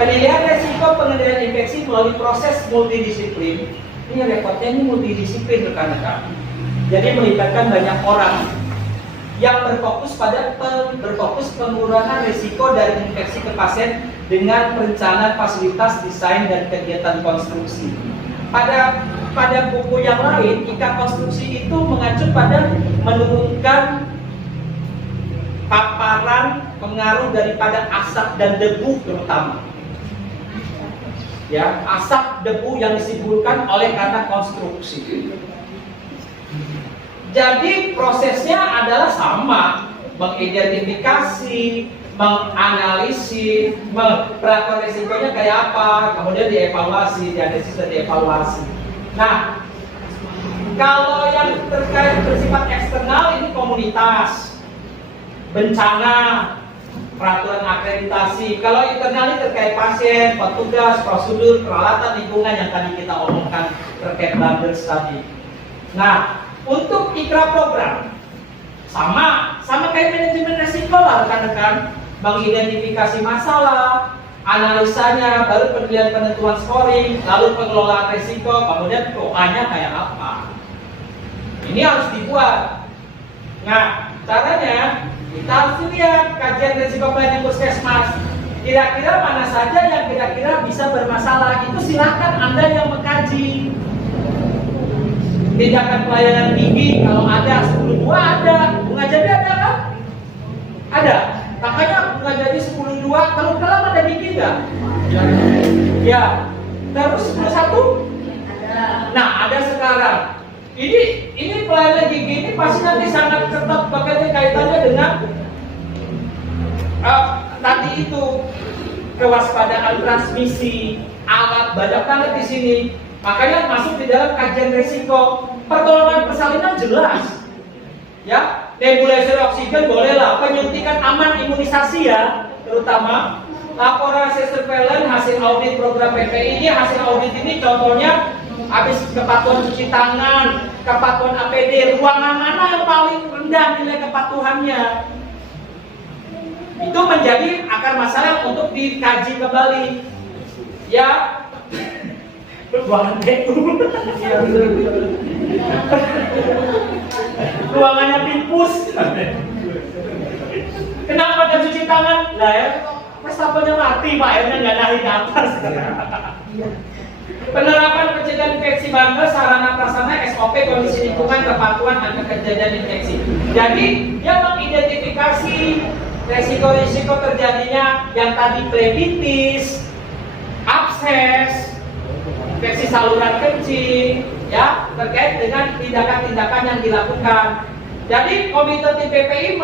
penilaian resiko pengendalian infeksi melalui proses multidisiplin. Ini repotnya ini multidisiplin rekan-rekan. Jadi melibatkan banyak orang yang berfokus pengurangan risiko dari infeksi ke pasien dengan perencanaan fasilitas, desain dan kegiatan konstruksi. Pada buku yang lain, IKA konstruksi itu mengacu pada menurunkan paparan pengaruh daripada asap dan debu terutama. Ya, asap debu yang ditimbulkan oleh karena konstruksi. Jadi prosesnya adalah sama, mengidentifikasi, menganalisis, peraturan risikonya kayak apa, kemudian dievaluasi, dianalisis dan dievaluasi. Nah, kalau yang terkait bersifat eksternal ini komunitas, bencana, peraturan akreditasi. Kalau internal ini terkait pasien, petugas, prosedur, peralatan, lingkungan yang tadi kita omongkan terkait bundles tadi. Nah, untuk IKRA program sama kayak manajemen resiko lah rekan-rekan, mengidentifikasi masalah, analisanya, baru penilaian penentuan scoring, lalu pengelolaan resiko, kemudian POA-nya kayak apa. Ini harus dibuat. Nah, caranya kita harus lihat kajian resiko pelayanan puskesmas. Kira-kira mana saja yang kira-kira bisa bermasalah, itu silahkan Anda yang mengkaji. Tindakan pelayanan gigi kalau ada 10.2 ada, bunga jadi ada kan? Ada. Makanya bunga jadi 10.2 kalau kelam ada gigi enggak? Ya. Terus 10.1? Ada. Nah, ada sekarang. Ini pelayanan gigi ini pasti nanti sangat ketat kaitannya dengan tadi itu kewaspadaan transmisi, alat banyak banget di sini. Makanya masuk di dalam kajian risiko. Pertolongan persalinan jelas, ya, nebulizer oksigen bolehlah, penyuntikan aman imunisasi ya, terutama laporan hasil surveillance, hasil audit program PPI ini, hasil audit ini contohnya habis kepatuhan cuci tangan, kepatuhan APD, ruangan mana yang paling rendah nilai kepatuhannya, itu menjadi akar masalah untuk dikaji kembali, ya. Ruangan BU, ruangannya pimpus. Kenapa ada cuci tangan? Lah ya, wastafelnya mati Pak, airnya nggak naik ke atas. Penerapan pencegahan infeksi bangga, sarana prasarana, SOP, kondisi lingkungan, kepatuhan akan kejadian infeksi. Jadi dia mengidentifikasi resiko-risiko terjadinya yang tadi plebitis, abses, infeksi saluran kencing, ya, terkait dengan tindakan-tindakan yang dilakukan. Jadi komite tim PPI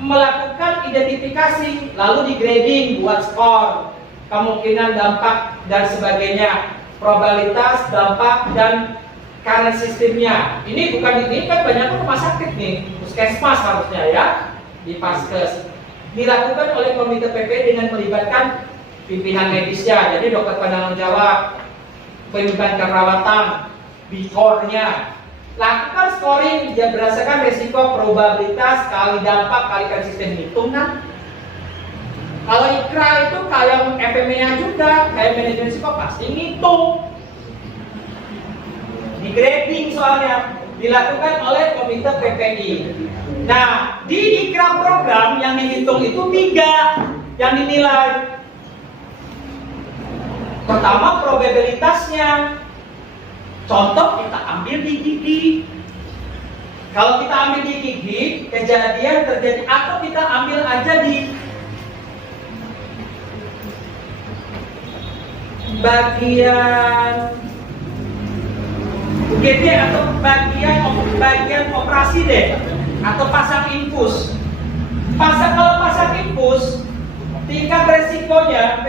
melakukan identifikasi, lalu di grading, buat skor, kemungkinan dampak dan sebagainya, probabilitas dampak dan current sistemnya. Ini bukan ini kan banyak rumah sakit nih, puskesmas harusnya ya, di Paskes. Dilakukan oleh komite PPI dengan melibatkan pimpinan medisnya, jadi dokter penanggung jawab, pembimbingan keperawatan, bikornya. Lakukan scoring dia berdasarkan resiko, probabilitas, kali dampak, kalikan sistem hitungan. Kalau IKRA itu kayak FME-nya juga, kayak manajemen risiko pasti ngitung. Di grading soalnya dilakukan oleh komite PPI. Nah, di IKRA program yang dihitung itu 3 yang dinilai. Pertama, probabilitasnya. Contoh kita ambil di gigi. Kalau kita ambil di gigi, kejadian terjadi, atau kita ambil aja di bagian UGD atau bagian operasi deh, atau pasang infus. Kalau pasang infus, tingkat resikonya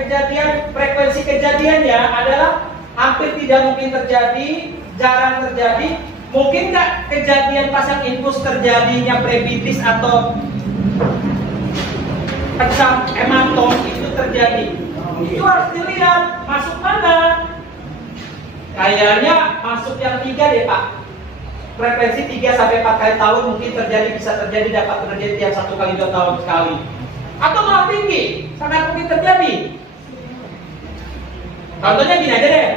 frekuensi kejadiannya adalah hampir tidak mungkin terjadi, jarang terjadi. Mungkin nggak kejadian pasang infus terjadinya prebitis atau pecah hematom itu terjadi. Itu harus dilihat masuk mana. Kayaknya masuk yang 3 deh Pak. Frekuensi 3-4 kali tahun mungkin bisa terjadi, dapat terjadi tiap 1 kali 2 tahun sekali. Atau malah tinggi, sangat mungkin terjadi. Contohnya gini aja deh.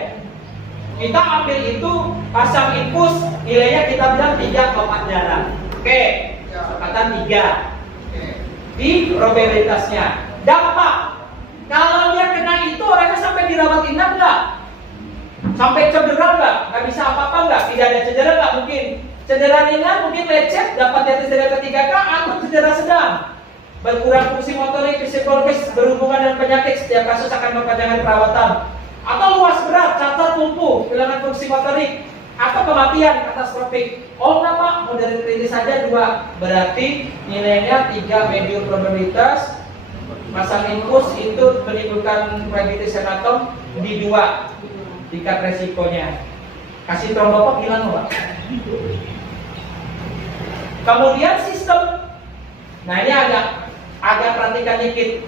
Kita ambil itu pasang infus, nilainya kita bilang 3 ke 4 darah. Oke, kesempatan 3 di probabilitasnya. Dampak, kalau dia kena itu orangnya sampai dirawat inap nggak? Sampai cedera nggak? Nggak bisa apa-apa nggak? Tidak ada cedera nggak mungkin. Cedera ringan mungkin lecet, dapat di atas derajat 3K atau cedera sedang. Berkurang fungsi motorik, psikologis, berhubungan dengan penyakit, setiap kasus akan memperpanjangkan perawatan. Atau luas berat, cacat lumpuh, kehilangan fungsi motorik, atau kematian katastrofik. Oh enggak Pak, moderat kritis saja 2. Berarti nilainya 3 medium probabilitas. Pasang infus itu menimbulkan prebitis hematom di 2 tingkat resikonya. Kasih trombopop hilang Pak. Kemudian sistem. Nah ini agak perhatikan dikit.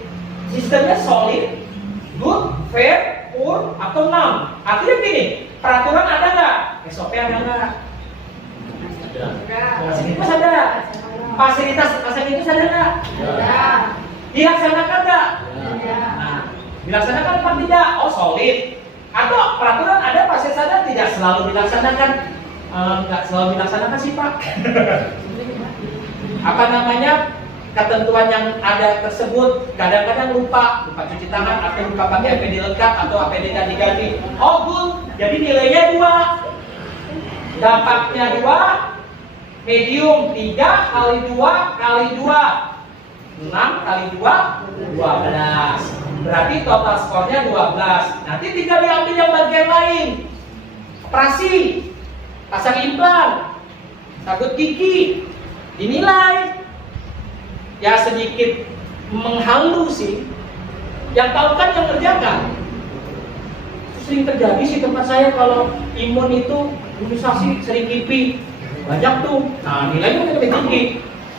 Sistemnya solid, good, fair, poor, atau none. Artinya gini, peraturan ada nggak? SOP ada nggak? Fasilitas ada. Fasilitas ada nggak? Ada. Dilaksanakan nggak? Nah, dilaksanakan apa tidak? Oh solid. Atau peraturan ada, fasilitas ada, tidak selalu dilaksanakan. Nggak selalu dilaksanakan sih Pak. Apa namanya? Ketentuan yang ada tersebut kadang-kadang lupa cuci tangan atau lupa pakai APD lengkap atau APD ganti-ganti. Oh good, jadi nilainya 2, dampaknya 2, medium 3 kali 2 kali 2, 6 kali 2, 12. Berarti total skornya 12. Nanti tinggal diambil yang bagian lain. Operasi, pasang implan, sabut gigi, dinilai. Ya sedikit menghalu sih. Yang tahu kan yang kerjakan. Sering terjadi sih tempat saya kalau imun itu imunisasi sering kipi. Banyak tuh. Nah nilainya lebih tinggi.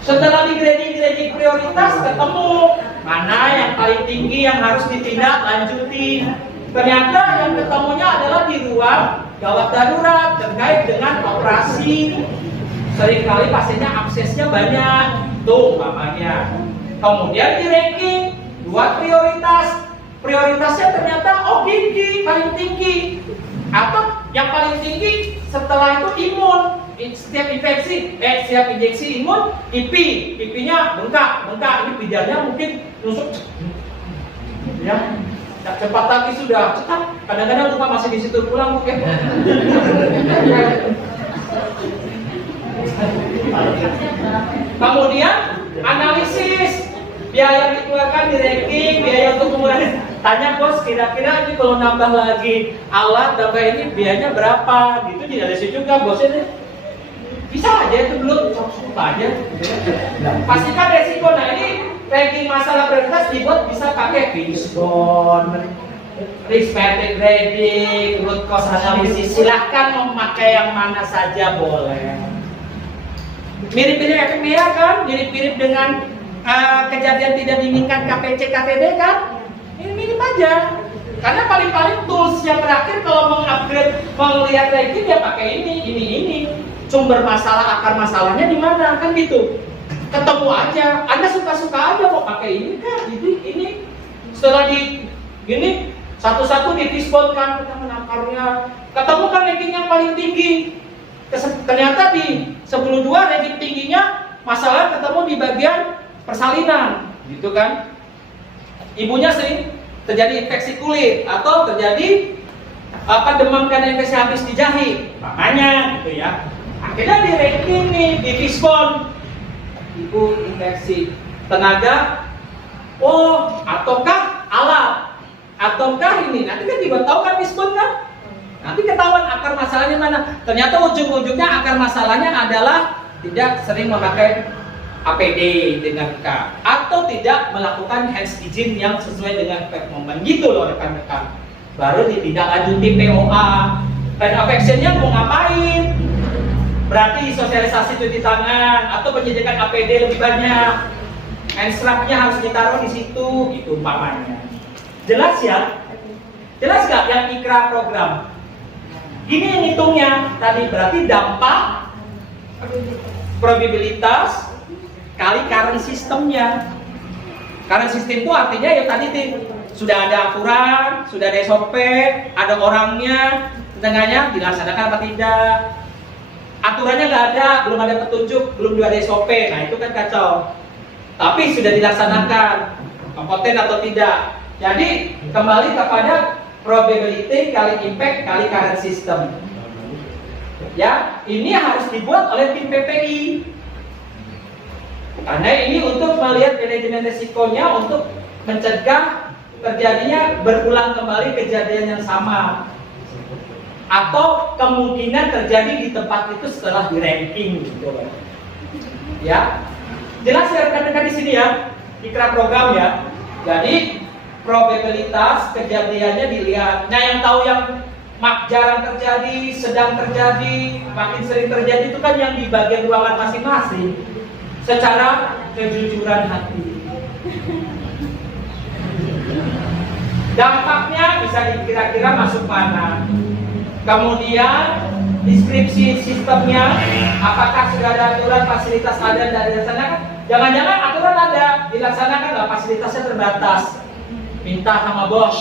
Setelah di grading prioritas ketemu mana yang paling tinggi yang harus ditindak lanjuti. Ternyata yang ketemunya adalah di ruang gawat darurat terkait dengan operasi. Seringkali pasiennya absesnya banyak. Tuh namanya. Kemudian di ranking 2 prioritasnya ternyata gigi paling tinggi, atau yang paling tinggi setelah itu imun. Setiap injeksi imun pipinya bengkak ini pijarnya mungkin nusuk ya cepat lagi sudah cepat, kadang-kadang lupa masih di situ pulang oke. Kemudian analisis biaya yang dikeluarkan di ranking, biaya untuk penggunaan. Tanya bos, kira-kira ini kalau nambah lagi alat nambah ini biayanya berapa? Gitu dinalisis juga bosnya. Bisa aja itu belum suka aja. Pastikan resiko. Nah ini ranking masalah prioritas dibuat bisa pakai Fishbone, Risk-Matrix Grading, Root Cause Analysis. Silahkan memakai yang mana saja boleh. Mirip-mirip efek merah kan? Mirip-mirip dengan kejadian tidak diinginkan KPC KTD kan? Ini mirip aja. Karena paling-paling tools yang terakhir kalau mengupgrade, melihat ranking ya pakai ini. Sumber masalah, akar masalahnya di mana kan gitu. Ketemu aja. Anda suka-suka aja mau pakai ini kan? Ini. Setelah di gini satu-satu di Fishbone kan ketemu akarnya. Ketemu kan ranking yang paling tinggi. Ternyata di 10-2 ranking tingginya masalah ketemu di bagian persalinan gitu kan. Ibunya sering terjadi infeksi kulit atau terjadi demam karena infeksi habis dijahit, makanya gitu ya. Akhirnya di ranking nih di Fishbone, ibu infeksi tenaga, ataukah alat ataukah ini? Nanti kan juga tahu kan misbon kan? Nanti ketahuan akar masalahnya mana. Ternyata ujung-ujungnya akar masalahnya adalah tidak sering memakai APD dengan K, atau tidak melakukan hands hygiene yang sesuai dengan permomen gitu loh rekan-rekan. Baru ditindaklanjuti POA. Plan of action-nya mau ngapain? Berarti sosialisasi cuci tangan atau penyediaan APD lebih banyak. Hand scrub-nya harus ditaruh di situ, gitu umpamanya. Jelas ya? Jelas nggak yang ikra program? Gini yang hitungnya tadi, berarti dampak, probabilitas kali current sistemnya. Current sistem itu artinya ya tadi sudah ada aturan, sudah ada SOP, ada orangnya, tengahnya dilaksanakan apa tidak. Aturannya nggak ada, belum ada petunjuk, belum ada SOP, nah itu kan kacau. Tapi sudah dilaksanakan, kompeten atau tidak. Jadi kembali kepada probability kali impact kali current system. Ya, ini harus dibuat oleh tim PPI. Karena ini untuk melihat manajemen risikonya untuk mencegah terjadinya berulang kembali kejadian yang sama. Atau kemungkinan terjadi di tempat itu setelah di ranking gitu. Ya. Jelas ya rekan-rekan di sini ya, ikra program ya. Jadi probabilitas kejadiannya dilihat. Nah yang tahu yang jarang terjadi, sedang terjadi, makin sering terjadi itu kan yang di bagian ruangan masing-masing. Secara kejujuran hati. Dampaknya bisa dikira-kira masuk mana. Kemudian deskripsi sistemnya, apakah sudah ada aturan fasilitas ada dan dilaksanakan? Jangan-jangan aturan ada, dilaksanakan nggak, fasilitasnya terbatas. Minta sama bos,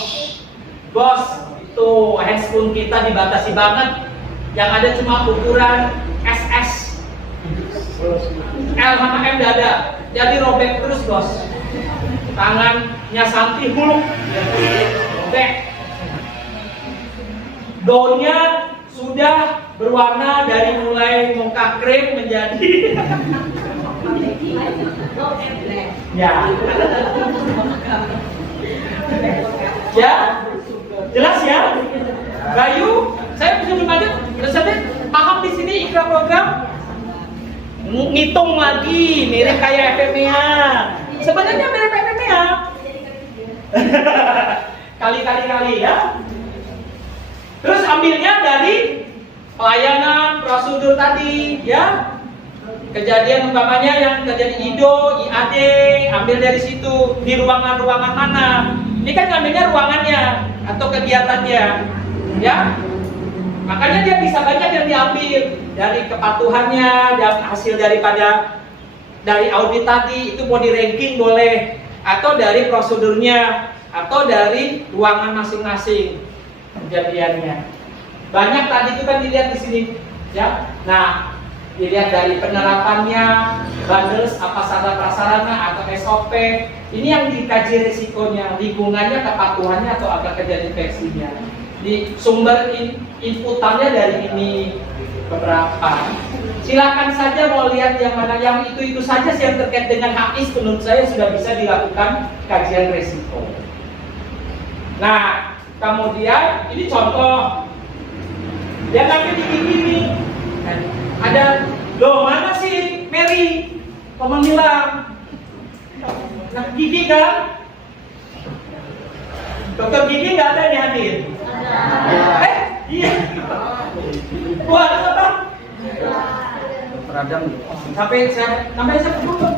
itu handspoon kita dibatasi banget, yang ada cuma ukuran SS, L sama M nggak ada, jadi robek terus bos. Tangannya Santi huluk, robek. Daunnya sudah berwarna dari mulai muka krim menjadi ya. Ya, jelas ya, Bayu. Saya bisa lanjut. Paham di sini ikra program? Ngitung lagi, mirip kayak FMEA. Sebenarnya mirip FMEA. Kali ya. Terus ambilnya dari pelayanan prosedur tadi, ya. Kejadian umpamanya yang terjadi IDO, IAD, ambil dari situ. Di ruangan-ruangan mana? Ini kan ngambilnya ruangannya atau kegiatannya, ya. Makanya dia bisa banyak yang diambil dari kepatuhannya dan hasil dari audit tadi itu mau di ranking boleh, atau dari prosedurnya, atau dari ruangan masing-masing kejadiannya. Banyak tadi itu kan dilihat di sini, ya. Nah, dilihat dari penerapannya, bundles apa saja prasarana atau SOP. Ini yang dikaji risikonya, lingkungannya, kepatuhannya atau agak kejadian infeksinya. Di sumber inputannya dari ini beberapa. Silakan saja mau lihat yang mana, yang itu saja sih yang terkait dengan HIS menurut saya sudah bisa dilakukan kajian risiko. Nah, kemudian ini contoh. Dia nanti di gigi nih. Ada, loh mana sih Mary? Kok menghilang? Nah, gigi kan? Dokter gigi nggak ada nih hadir? Ada. Iya. Wah, ada apa? Dokter Adam. Sampai saya dulu.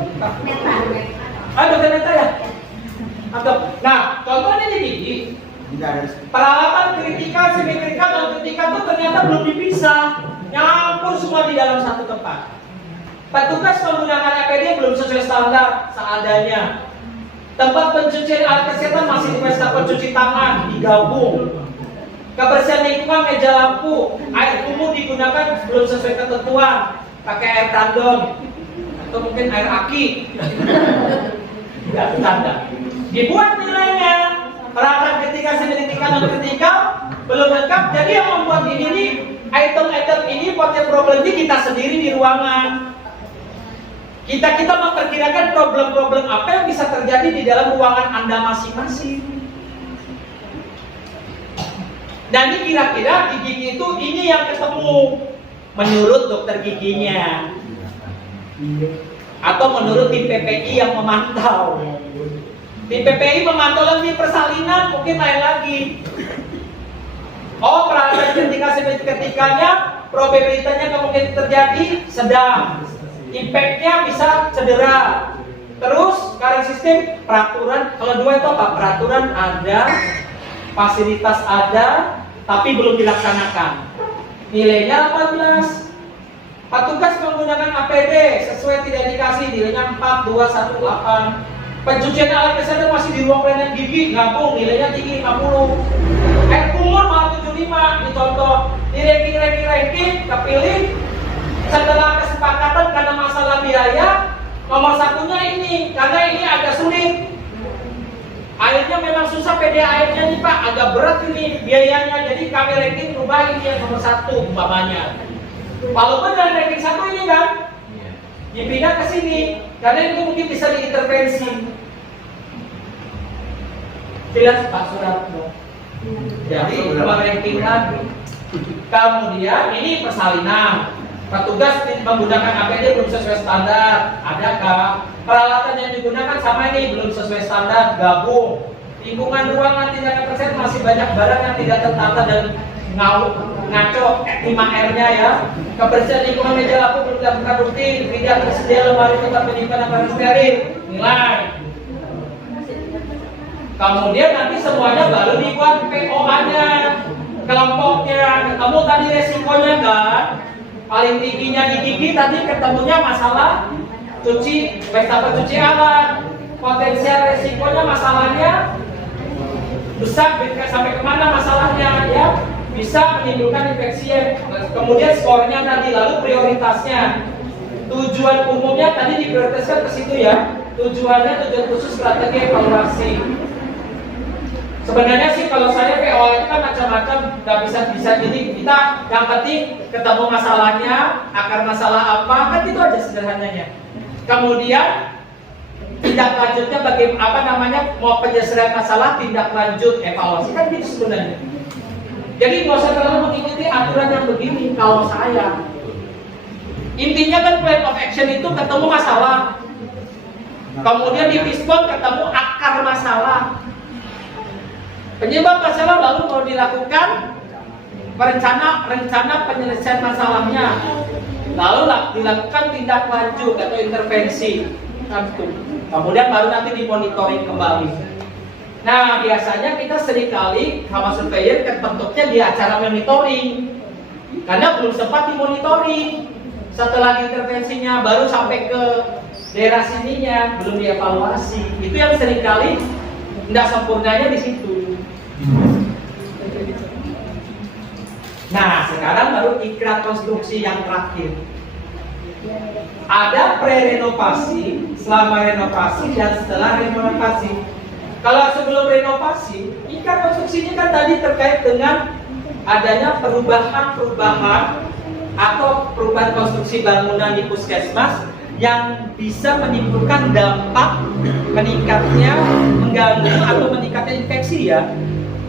Dokter Neta ya? Nah, contohnya di gigi. Peralatan kritikal, semi kritikal, dan kritikal itu ternyata belum dipisah. Nyampur semua di dalam satu tempat. Petugas menggunakan APD belum sesuai standar seadanya. Tempat pencucian alat kesehatan masih di wastafel cuci tangan digabung. Kebersihan lingkungan, meja lampu, air umum digunakan belum sesuai ketentuan. Pakai air tandon atau mungkin air aki. Tidak standar. Dibuat nilainya. Peralatan kritikal, semi kritikal, dan kritikal belum lengkap. Jadi yang membuat ini nih, item-item ini potensi problem ini kita sendiri di ruangan. Kita memperkirakan problem-problem apa yang bisa terjadi di dalam ruangan Anda masing-masing. Dan ini kira-kira di gigi itu ini yang ketemu menurut dokter giginya atau menurut tim PPI yang memantau. Tim PPI memantau lagi persalinan, mungkin lain lagi. Oh, peralatan ketikanya probabilitasnya kemungkinan terjadi sedang, impactnya bisa cedera. Terus current system, peraturan, kalau dua itu apa? Peraturan ada, fasilitas ada, tapi belum dilaksanakan. Nilainya 18. Petugas menggunakan APD sesuai tidak dikasih, nilainya 4, 2, 1, 8. Pencucian alat kesehatan masih di ruang pelayanan gigi, gabung, nilainya tinggi 50. Air kumur malah 75. Ini contoh. Di ranking kepilih setelah kesepakatan karena masalah biaya. Nomor satunya ini, karena ini agak sulit. Airnya memang susah, PD airnya nih Pak, agak berat ini biayanya. Jadi kami ranking rubah ini yang nomor 1 umpamanya. Walaupun dari ranking 1 ini kan dipindah ke sini, karena itu mungkin bisa diintervensi. Jelas Pak Suratno. Jadi dua ranking lagi. Kemudian ini persalinan. Petugas menggunakan APD belum sesuai standar, adakah? Peralatan yang digunakan sama ini belum sesuai standar, gabung. Lingkungan ruangan tindakan kesehatan masih banyak barang yang tidak tertata dan ngaco 5R-nya ya. Kebersihan lingkungan meja lampu belum dilakukan rutin, tidak tersedia lemari tempat penyimpanan barang steril, nilai. Kemudian nanti semuanya baru dibuat POA-nya, kelompoknya, ketemu tadi resikonya kan. Paling tingginya di gigi tadi ketemunya masalah pesta pencuci alat, potensial resikonya masalahnya besar sampai kemana masalahnya ya, bisa menimbulkan infeksi. Kemudian skornya tadi, lalu prioritasnya, tujuan umumnya tadi diprioritaskan ke situ ya, tujuan khusus strategi evaluasi. Sebenarnya sih kalau saya POA itu kan macam-macam, nggak bisa jadi kita yang penting ketemu masalahnya, akar masalah apa, kan itu aja sederhananya. Kemudian tindak lanjutnya mau penyelesaian masalah, tindak lanjut evaluasi, kan itu sebenarnya. Jadi nggak usah terlalu mengikuti aturan yang begini kalau saya. Intinya kan plan of action itu ketemu masalah, kemudian di respon ketemu akar masalah. Penyebab masalah lalu mau dilakukan rencana penyelesaian masalahnya, lalu dilakukan tindak lanjut atau intervensi. Kemudian baru nanti dimonitoring kembali. Nah biasanya kita seringkali sama surveyor bentuknya di acara monitoring, karena belum sempat dimonitoring. Setelah intervensinya baru sampai ke daerah sininya, belum dievaluasi. Itu yang seringkali tidak sempurnanya di situ. Nah, sekarang baru ikrar konstruksi yang terakhir. Ada pre-renovasi, selama renovasi, dan setelah renovasi. Kalau sebelum renovasi, ikrar konstruksinya kan tadi terkait dengan adanya perubahan atau perubahan konstruksi bangunan di puskesmas yang bisa menimbulkan dampak mengganggu atau meningkatnya infeksi ya,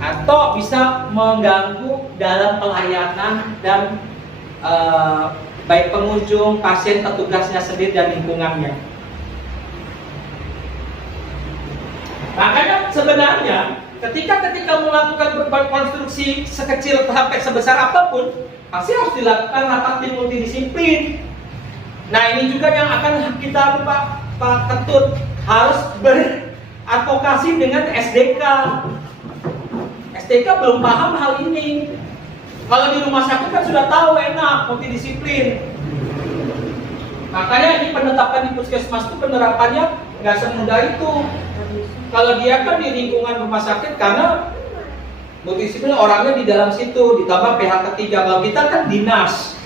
atau bisa mengganggu dalam pelayanan dan baik pengunjung, pasien, petugasnya sendiri dan lingkungannya. Makanya sebenarnya ketika melakukan berbagai konstruksi sekecil sampai sebesar apapun, pasti harus dilakukan rapat tim multidisiplin. Nah ini juga yang akan kita Pak Ketut harus beradvokasi dengan SDK. SDK belum paham hal ini. Kalau di rumah sakit kan sudah tahu enak multidisiplin. Makanya ini penetapan di puskesmas itu penerapannya nggak semudah itu. Kalau dia kan di lingkungan rumah sakit karena multidisiplin orangnya di dalam situ, ditambah pihak ketiga. Kalau kita kan dinas.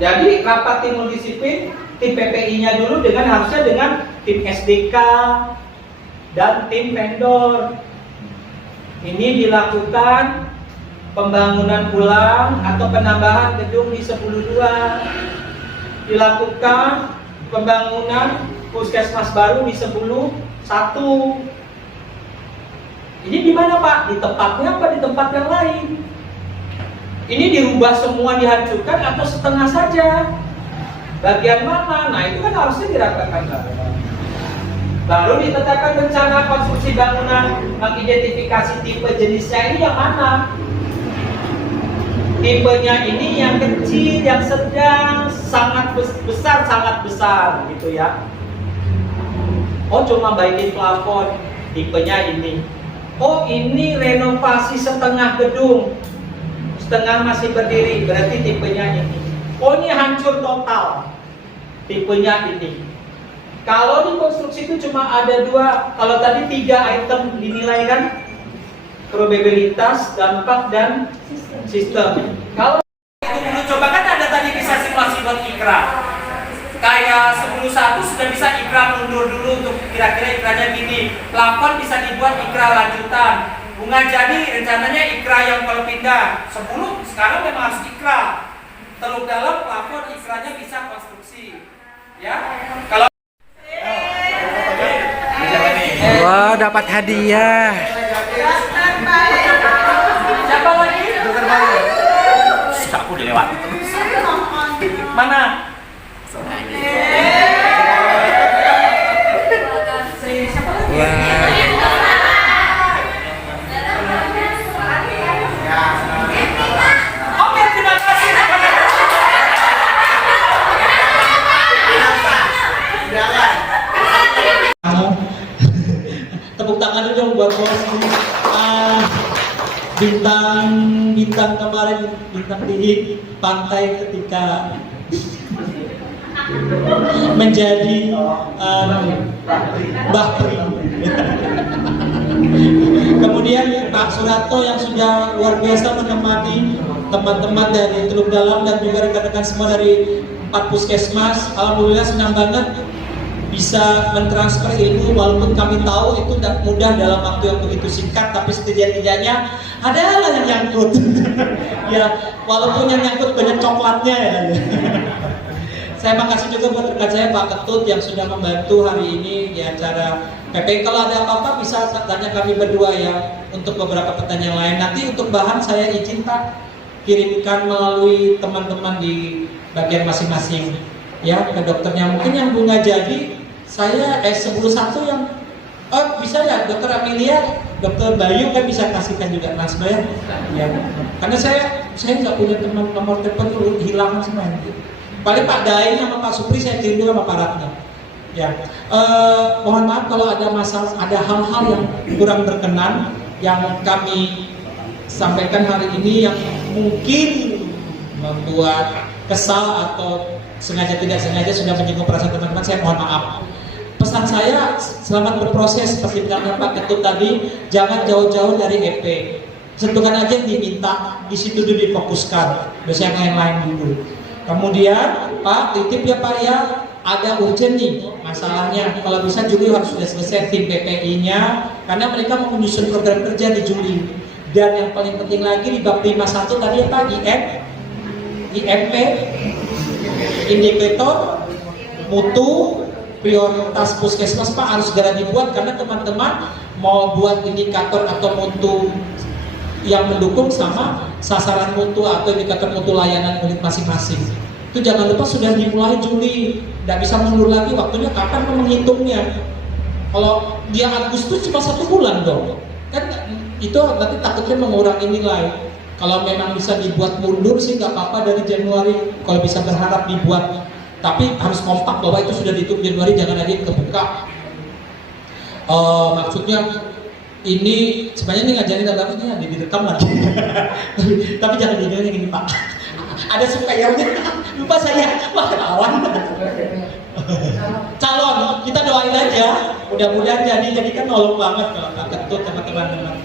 Jadi rapat tim multidisiplin, tim PPI-nya dulu harusnya dengan tim SDK dan tim vendor. Ini dilakukan pembangunan ulang atau penambahan gedung di 10-2. Dilakukan pembangunan puskesmas baru di 10-1. Ini di mana Pak? Di tempatnya apa di tempat yang lain? Ini dirubah semua, dihancurkan atau setengah saja? Bagian mana? Nah itu kan harusnya diratakan. Baru ditetapkan rencana konstruksi bangunan, mengidentifikasi tipe jenisnya ini yang mana? Tipenya ini yang kecil, yang sedang, sangat besar, sangat besar gitu ya. Oh cuma baikin plafon, tipenya ini. Oh ini renovasi setengah gedung, setengah masih berdiri, berarti tipenya ini. Oh ini hancur total, tipenya ini. Kalau di konstruksi itu cuma ada 2, kalau tadi 3 item dinilai kan, probabilitas, dampak, dan sistem. Kalau dulu coba kan ada tadi bisa simulasi buat ikrar. Kayak 10.1 sudah bisa ikrar mundur dulu untuk kira-kira ikrarnya gini. Plafon bisa dibuat ikrar lanjutan. Bunga jadi rencananya ikrar yang kalau pindah 10 sekarang memang harus ikrar. Teluk dalam plafon ikrarnya bisa konstruksi. Ya. Kalau Wah, dapat hadiah. siapa lagi? Dokter baru. Aku dilewat. Mana? Oke, terima kasih. Tepuk tangan dulu dong buat bos ini. Bintang kemarin, bintang di pantai ketika menjadi Mbah Pri. Kemudian Pak Surato yang sudah luar biasa menemani teman-teman dari Teluk Dalam dan juga rekan-rekan semua dari 4 puskesmas. Alhamdulillah senang banget bisa mentransfer ilmu, walaupun kami tahu itu tidak mudah dalam waktu yang begitu singkat, tapi setidak-tidaknya adalah yang nyangkut. Ya, walaupun yang nyangkut banyak coklatnya ya. Saya makasih juga buat rekan saya Pak Ketut yang sudah membantu hari ini di acara PP. Kalau ada apa-apa bisa tanya kami berdua ya untuk beberapa pertanyaan lain. Nanti untuk bahan saya izin Pak kirimkan melalui teman-teman di bagian masing-masing ya ke dokternya. Mungkin yang bunga jadi saya 11 yang bisa ya Dokter Amelia, Dokter Bayu kan bisa kasihkan juga transfer ya. Karena saya nggak punya teman nomor telepon dulu hilang semua. Paling Pak Daeng sama Pak Supri saya kirim juga sama Pak Ratna. Ya, mohon maaf kalau ada masalah, ada hal-hal yang kurang berkenan yang kami sampaikan hari ini yang mungkin membuat kesal atau sengaja tidak sengaja sudah menyinggung perasaan teman-teman. Saya mohon maaf. Pesan saya selamat berproses seperti bilangnya Pak Ketut tadi, jangan jauh-jauh dari EP. Sentuhan aja yang diminta, di situ dulu difokuskan, biasanya yang lain dulu. Kemudian Pak titip ya Pak ya, ada urgent nih masalahnya. Kalau bisa Juli harus sudah selesai tim PPI-nya, karena mereka mau menyusun program kerja di Juli. Dan yang paling penting lagi di bab 51 tadi ya Pak, IMP, indikator mutu prioritas puskesmas Pak harus segera dibuat, karena teman-teman mau buat indikator atau mutu yang mendukung sama sasaran mutu atau indikator mutu layanan unit masing-masing. Itu jangan lupa sudah dimulai Juli, tidak bisa mundur lagi waktunya kapan menghitungnya. Kalau dia Agustus cuma 1 bulan dong, kan itu nanti takutnya mengurangi nilai. Kalau memang bisa dibuat mundur sih nggak apa-apa dari Januari, kalau bisa berharap dibuat. Tapi harus kompak bahwa itu sudah ditutup Januari, jangan ada yang kebuka. Maksudnya ini sebenarnya ini ngajarin agama ini direkam lagi. Tapi jangan didengar yang ini Pak. Ada supayanya, lupa saya, wah ketahuan. Calon, kita doain aja. Mudah-mudahan jadi kan nolong banget kalau Pak Ketut sama teman-teman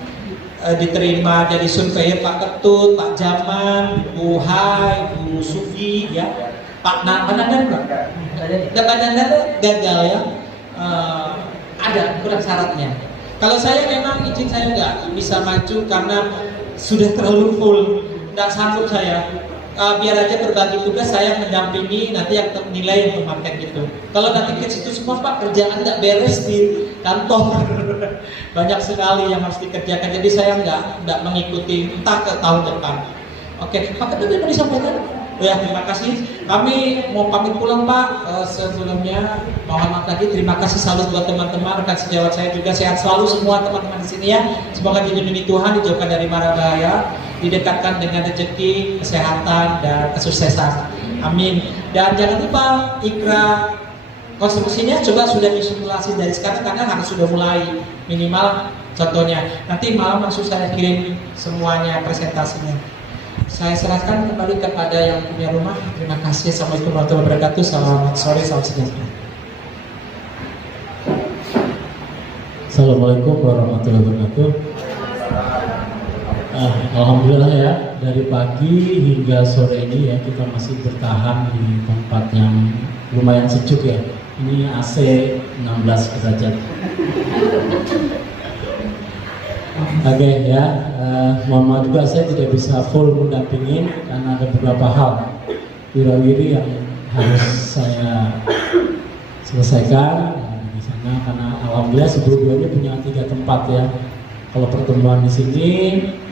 diterima jadi surveyor Pak Ketut, Pak Jaman, Bu Hai, Bu Sufi ya. Pak Nandan gagal ya, ada kurang syaratnya. Kalau saya memang izin saya nggak bisa maju karena sudah terlalu full, nggak sanggup saya. biar aja berbagi tugas, saya mendampingi, nanti yang nilai yang memakai gitu. Kalau nanti ke situ semua Pak, kerjaan nggak beres di kantor, banyak sekali yang harus dikerjakan, jadi saya nggak mengikuti, entah ke tahun depan. Oke, Pak Ketua mau disampaikan? Ya, terima kasih. Kami mau pamit pulang Pak. Sebelumnya mohon maaf lagi. Terima kasih selalu buat teman-teman, rekan sejawat saya juga. Sehat selalu semua teman-teman di sini ya. Semoga dilindungi Tuhan, dijauhkan dari mara bahaya, didekatkan dengan rezeki, kesehatan dan kesuksesan. Amin. Dan jangan lupa ikra konstruksinya coba sudah disimulasi dari sekarang karena harus sudah mulai minimal contohnya. Nanti malam langsung saya kirim semuanya presentasinya. Saya serahkan kembali kepada yang punya rumah. Terima kasih. Assalamualaikum warahmatullahi wabarakatuh. Selamat sore, salam sejahtera. Assalamualaikum warahmatullahi wabarakatuh. Alhamdulillah ya, dari pagi hingga sore ini ya kita masih bertahan di tempat yang lumayan sejuk ya. Ini AC 16 derajat. Oke ya, mohon maaf juga saya tidak bisa full mendampingin karena ada beberapa hal wira-wiri yang harus saya selesaikan di sana, karena alhamdulillah sebelum ini punya 3 tempat ya. Kalau pertemuan di sini,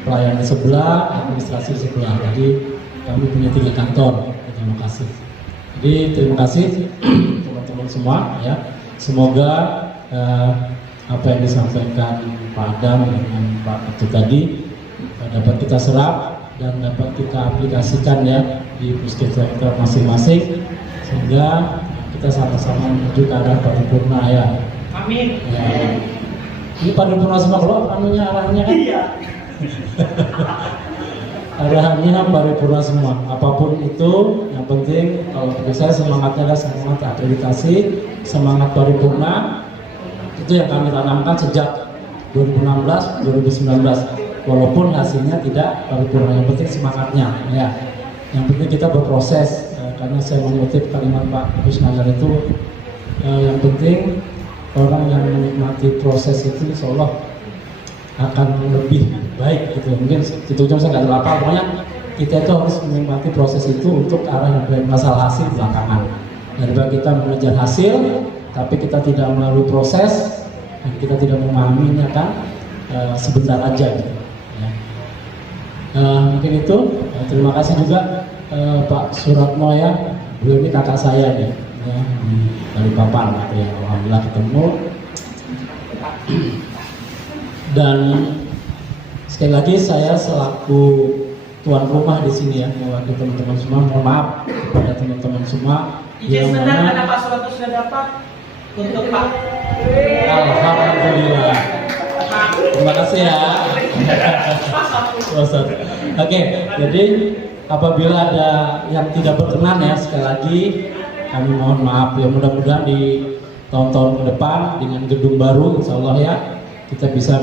pelayanan di sebelah, administrasi di sebelah. Jadi kami punya 3 kantor. Terima kasih. Jadi terima kasih teman-teman semua ya. Semoga apa yang disampaikan Pak Adam dengan Pak Ketua tadi dapat kita serap dan dapat kita aplikasikan ya di puskesmas kita masing-masing, sehingga kita sama-sama menuju ke arah paripurna ya. Amin. Ya. Ini paripurna semua kalau arahnya kan? Iya. Arahannya paripurna semua. Apapun itu, yang penting kalau bagi saya semangatnya adalah semangat akreditasi, semangat paripurna. Itu yang kami tanamkan sejak 2016, 2019. Walaupun hasilnya tidak paripurna, yang penting semangatnya ya. Yang penting kita berproses, karena saya mengutip kalimat Pak Kusnandar itu, yang penting orang yang menikmati proses itu insya Allah akan lebih baik gitu. Mungkin itu cuma saya nggak terlalu, pokoknya kita itu harus menikmati proses itu untuk arah yang baik. Masalah hasil belakangan, daripada kita mengejar hasil tapi kita tidak melalui proses dan kita tidak memahaminya kan sebentar aja gitu ya. Mungkin itu. Terima kasih juga Pak Suratno ya, beliau ini kakak saya nih ya, di Balikpapan gitu ya. Alhamdulillah ketemu. Dan sekali lagi saya selaku tuan rumah di sini ya, mewakili teman-teman semua, mohon maaf kepada teman-teman semua. Izin sebentar, karena Pak Suratno sudah dapat untuk Pak. Alhamdulillah. Terima kasih ya. Oke, jadi apabila ada yang tidak berkenan ya, sekali lagi kami mohon maaf ya. Mudah-mudahan di tahun-tahun ke depan dengan gedung baru insya Allah ya kita bisa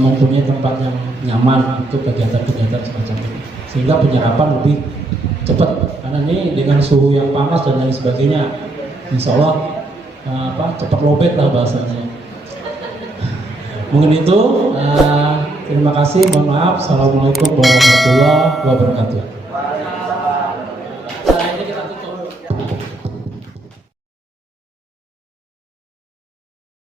mempunyai tempat yang nyaman untuk kegiatan-kegiatan semacam ini, sehingga penyerapan lebih cepat. Karena ini dengan suhu yang panas dan lain sebagainya, insya Allah cepat lobet lah bahasanya. Mungkin itu. Terima kasih. Mohon maaf. Assalamualaikum warahmatullahi wabarakatuh.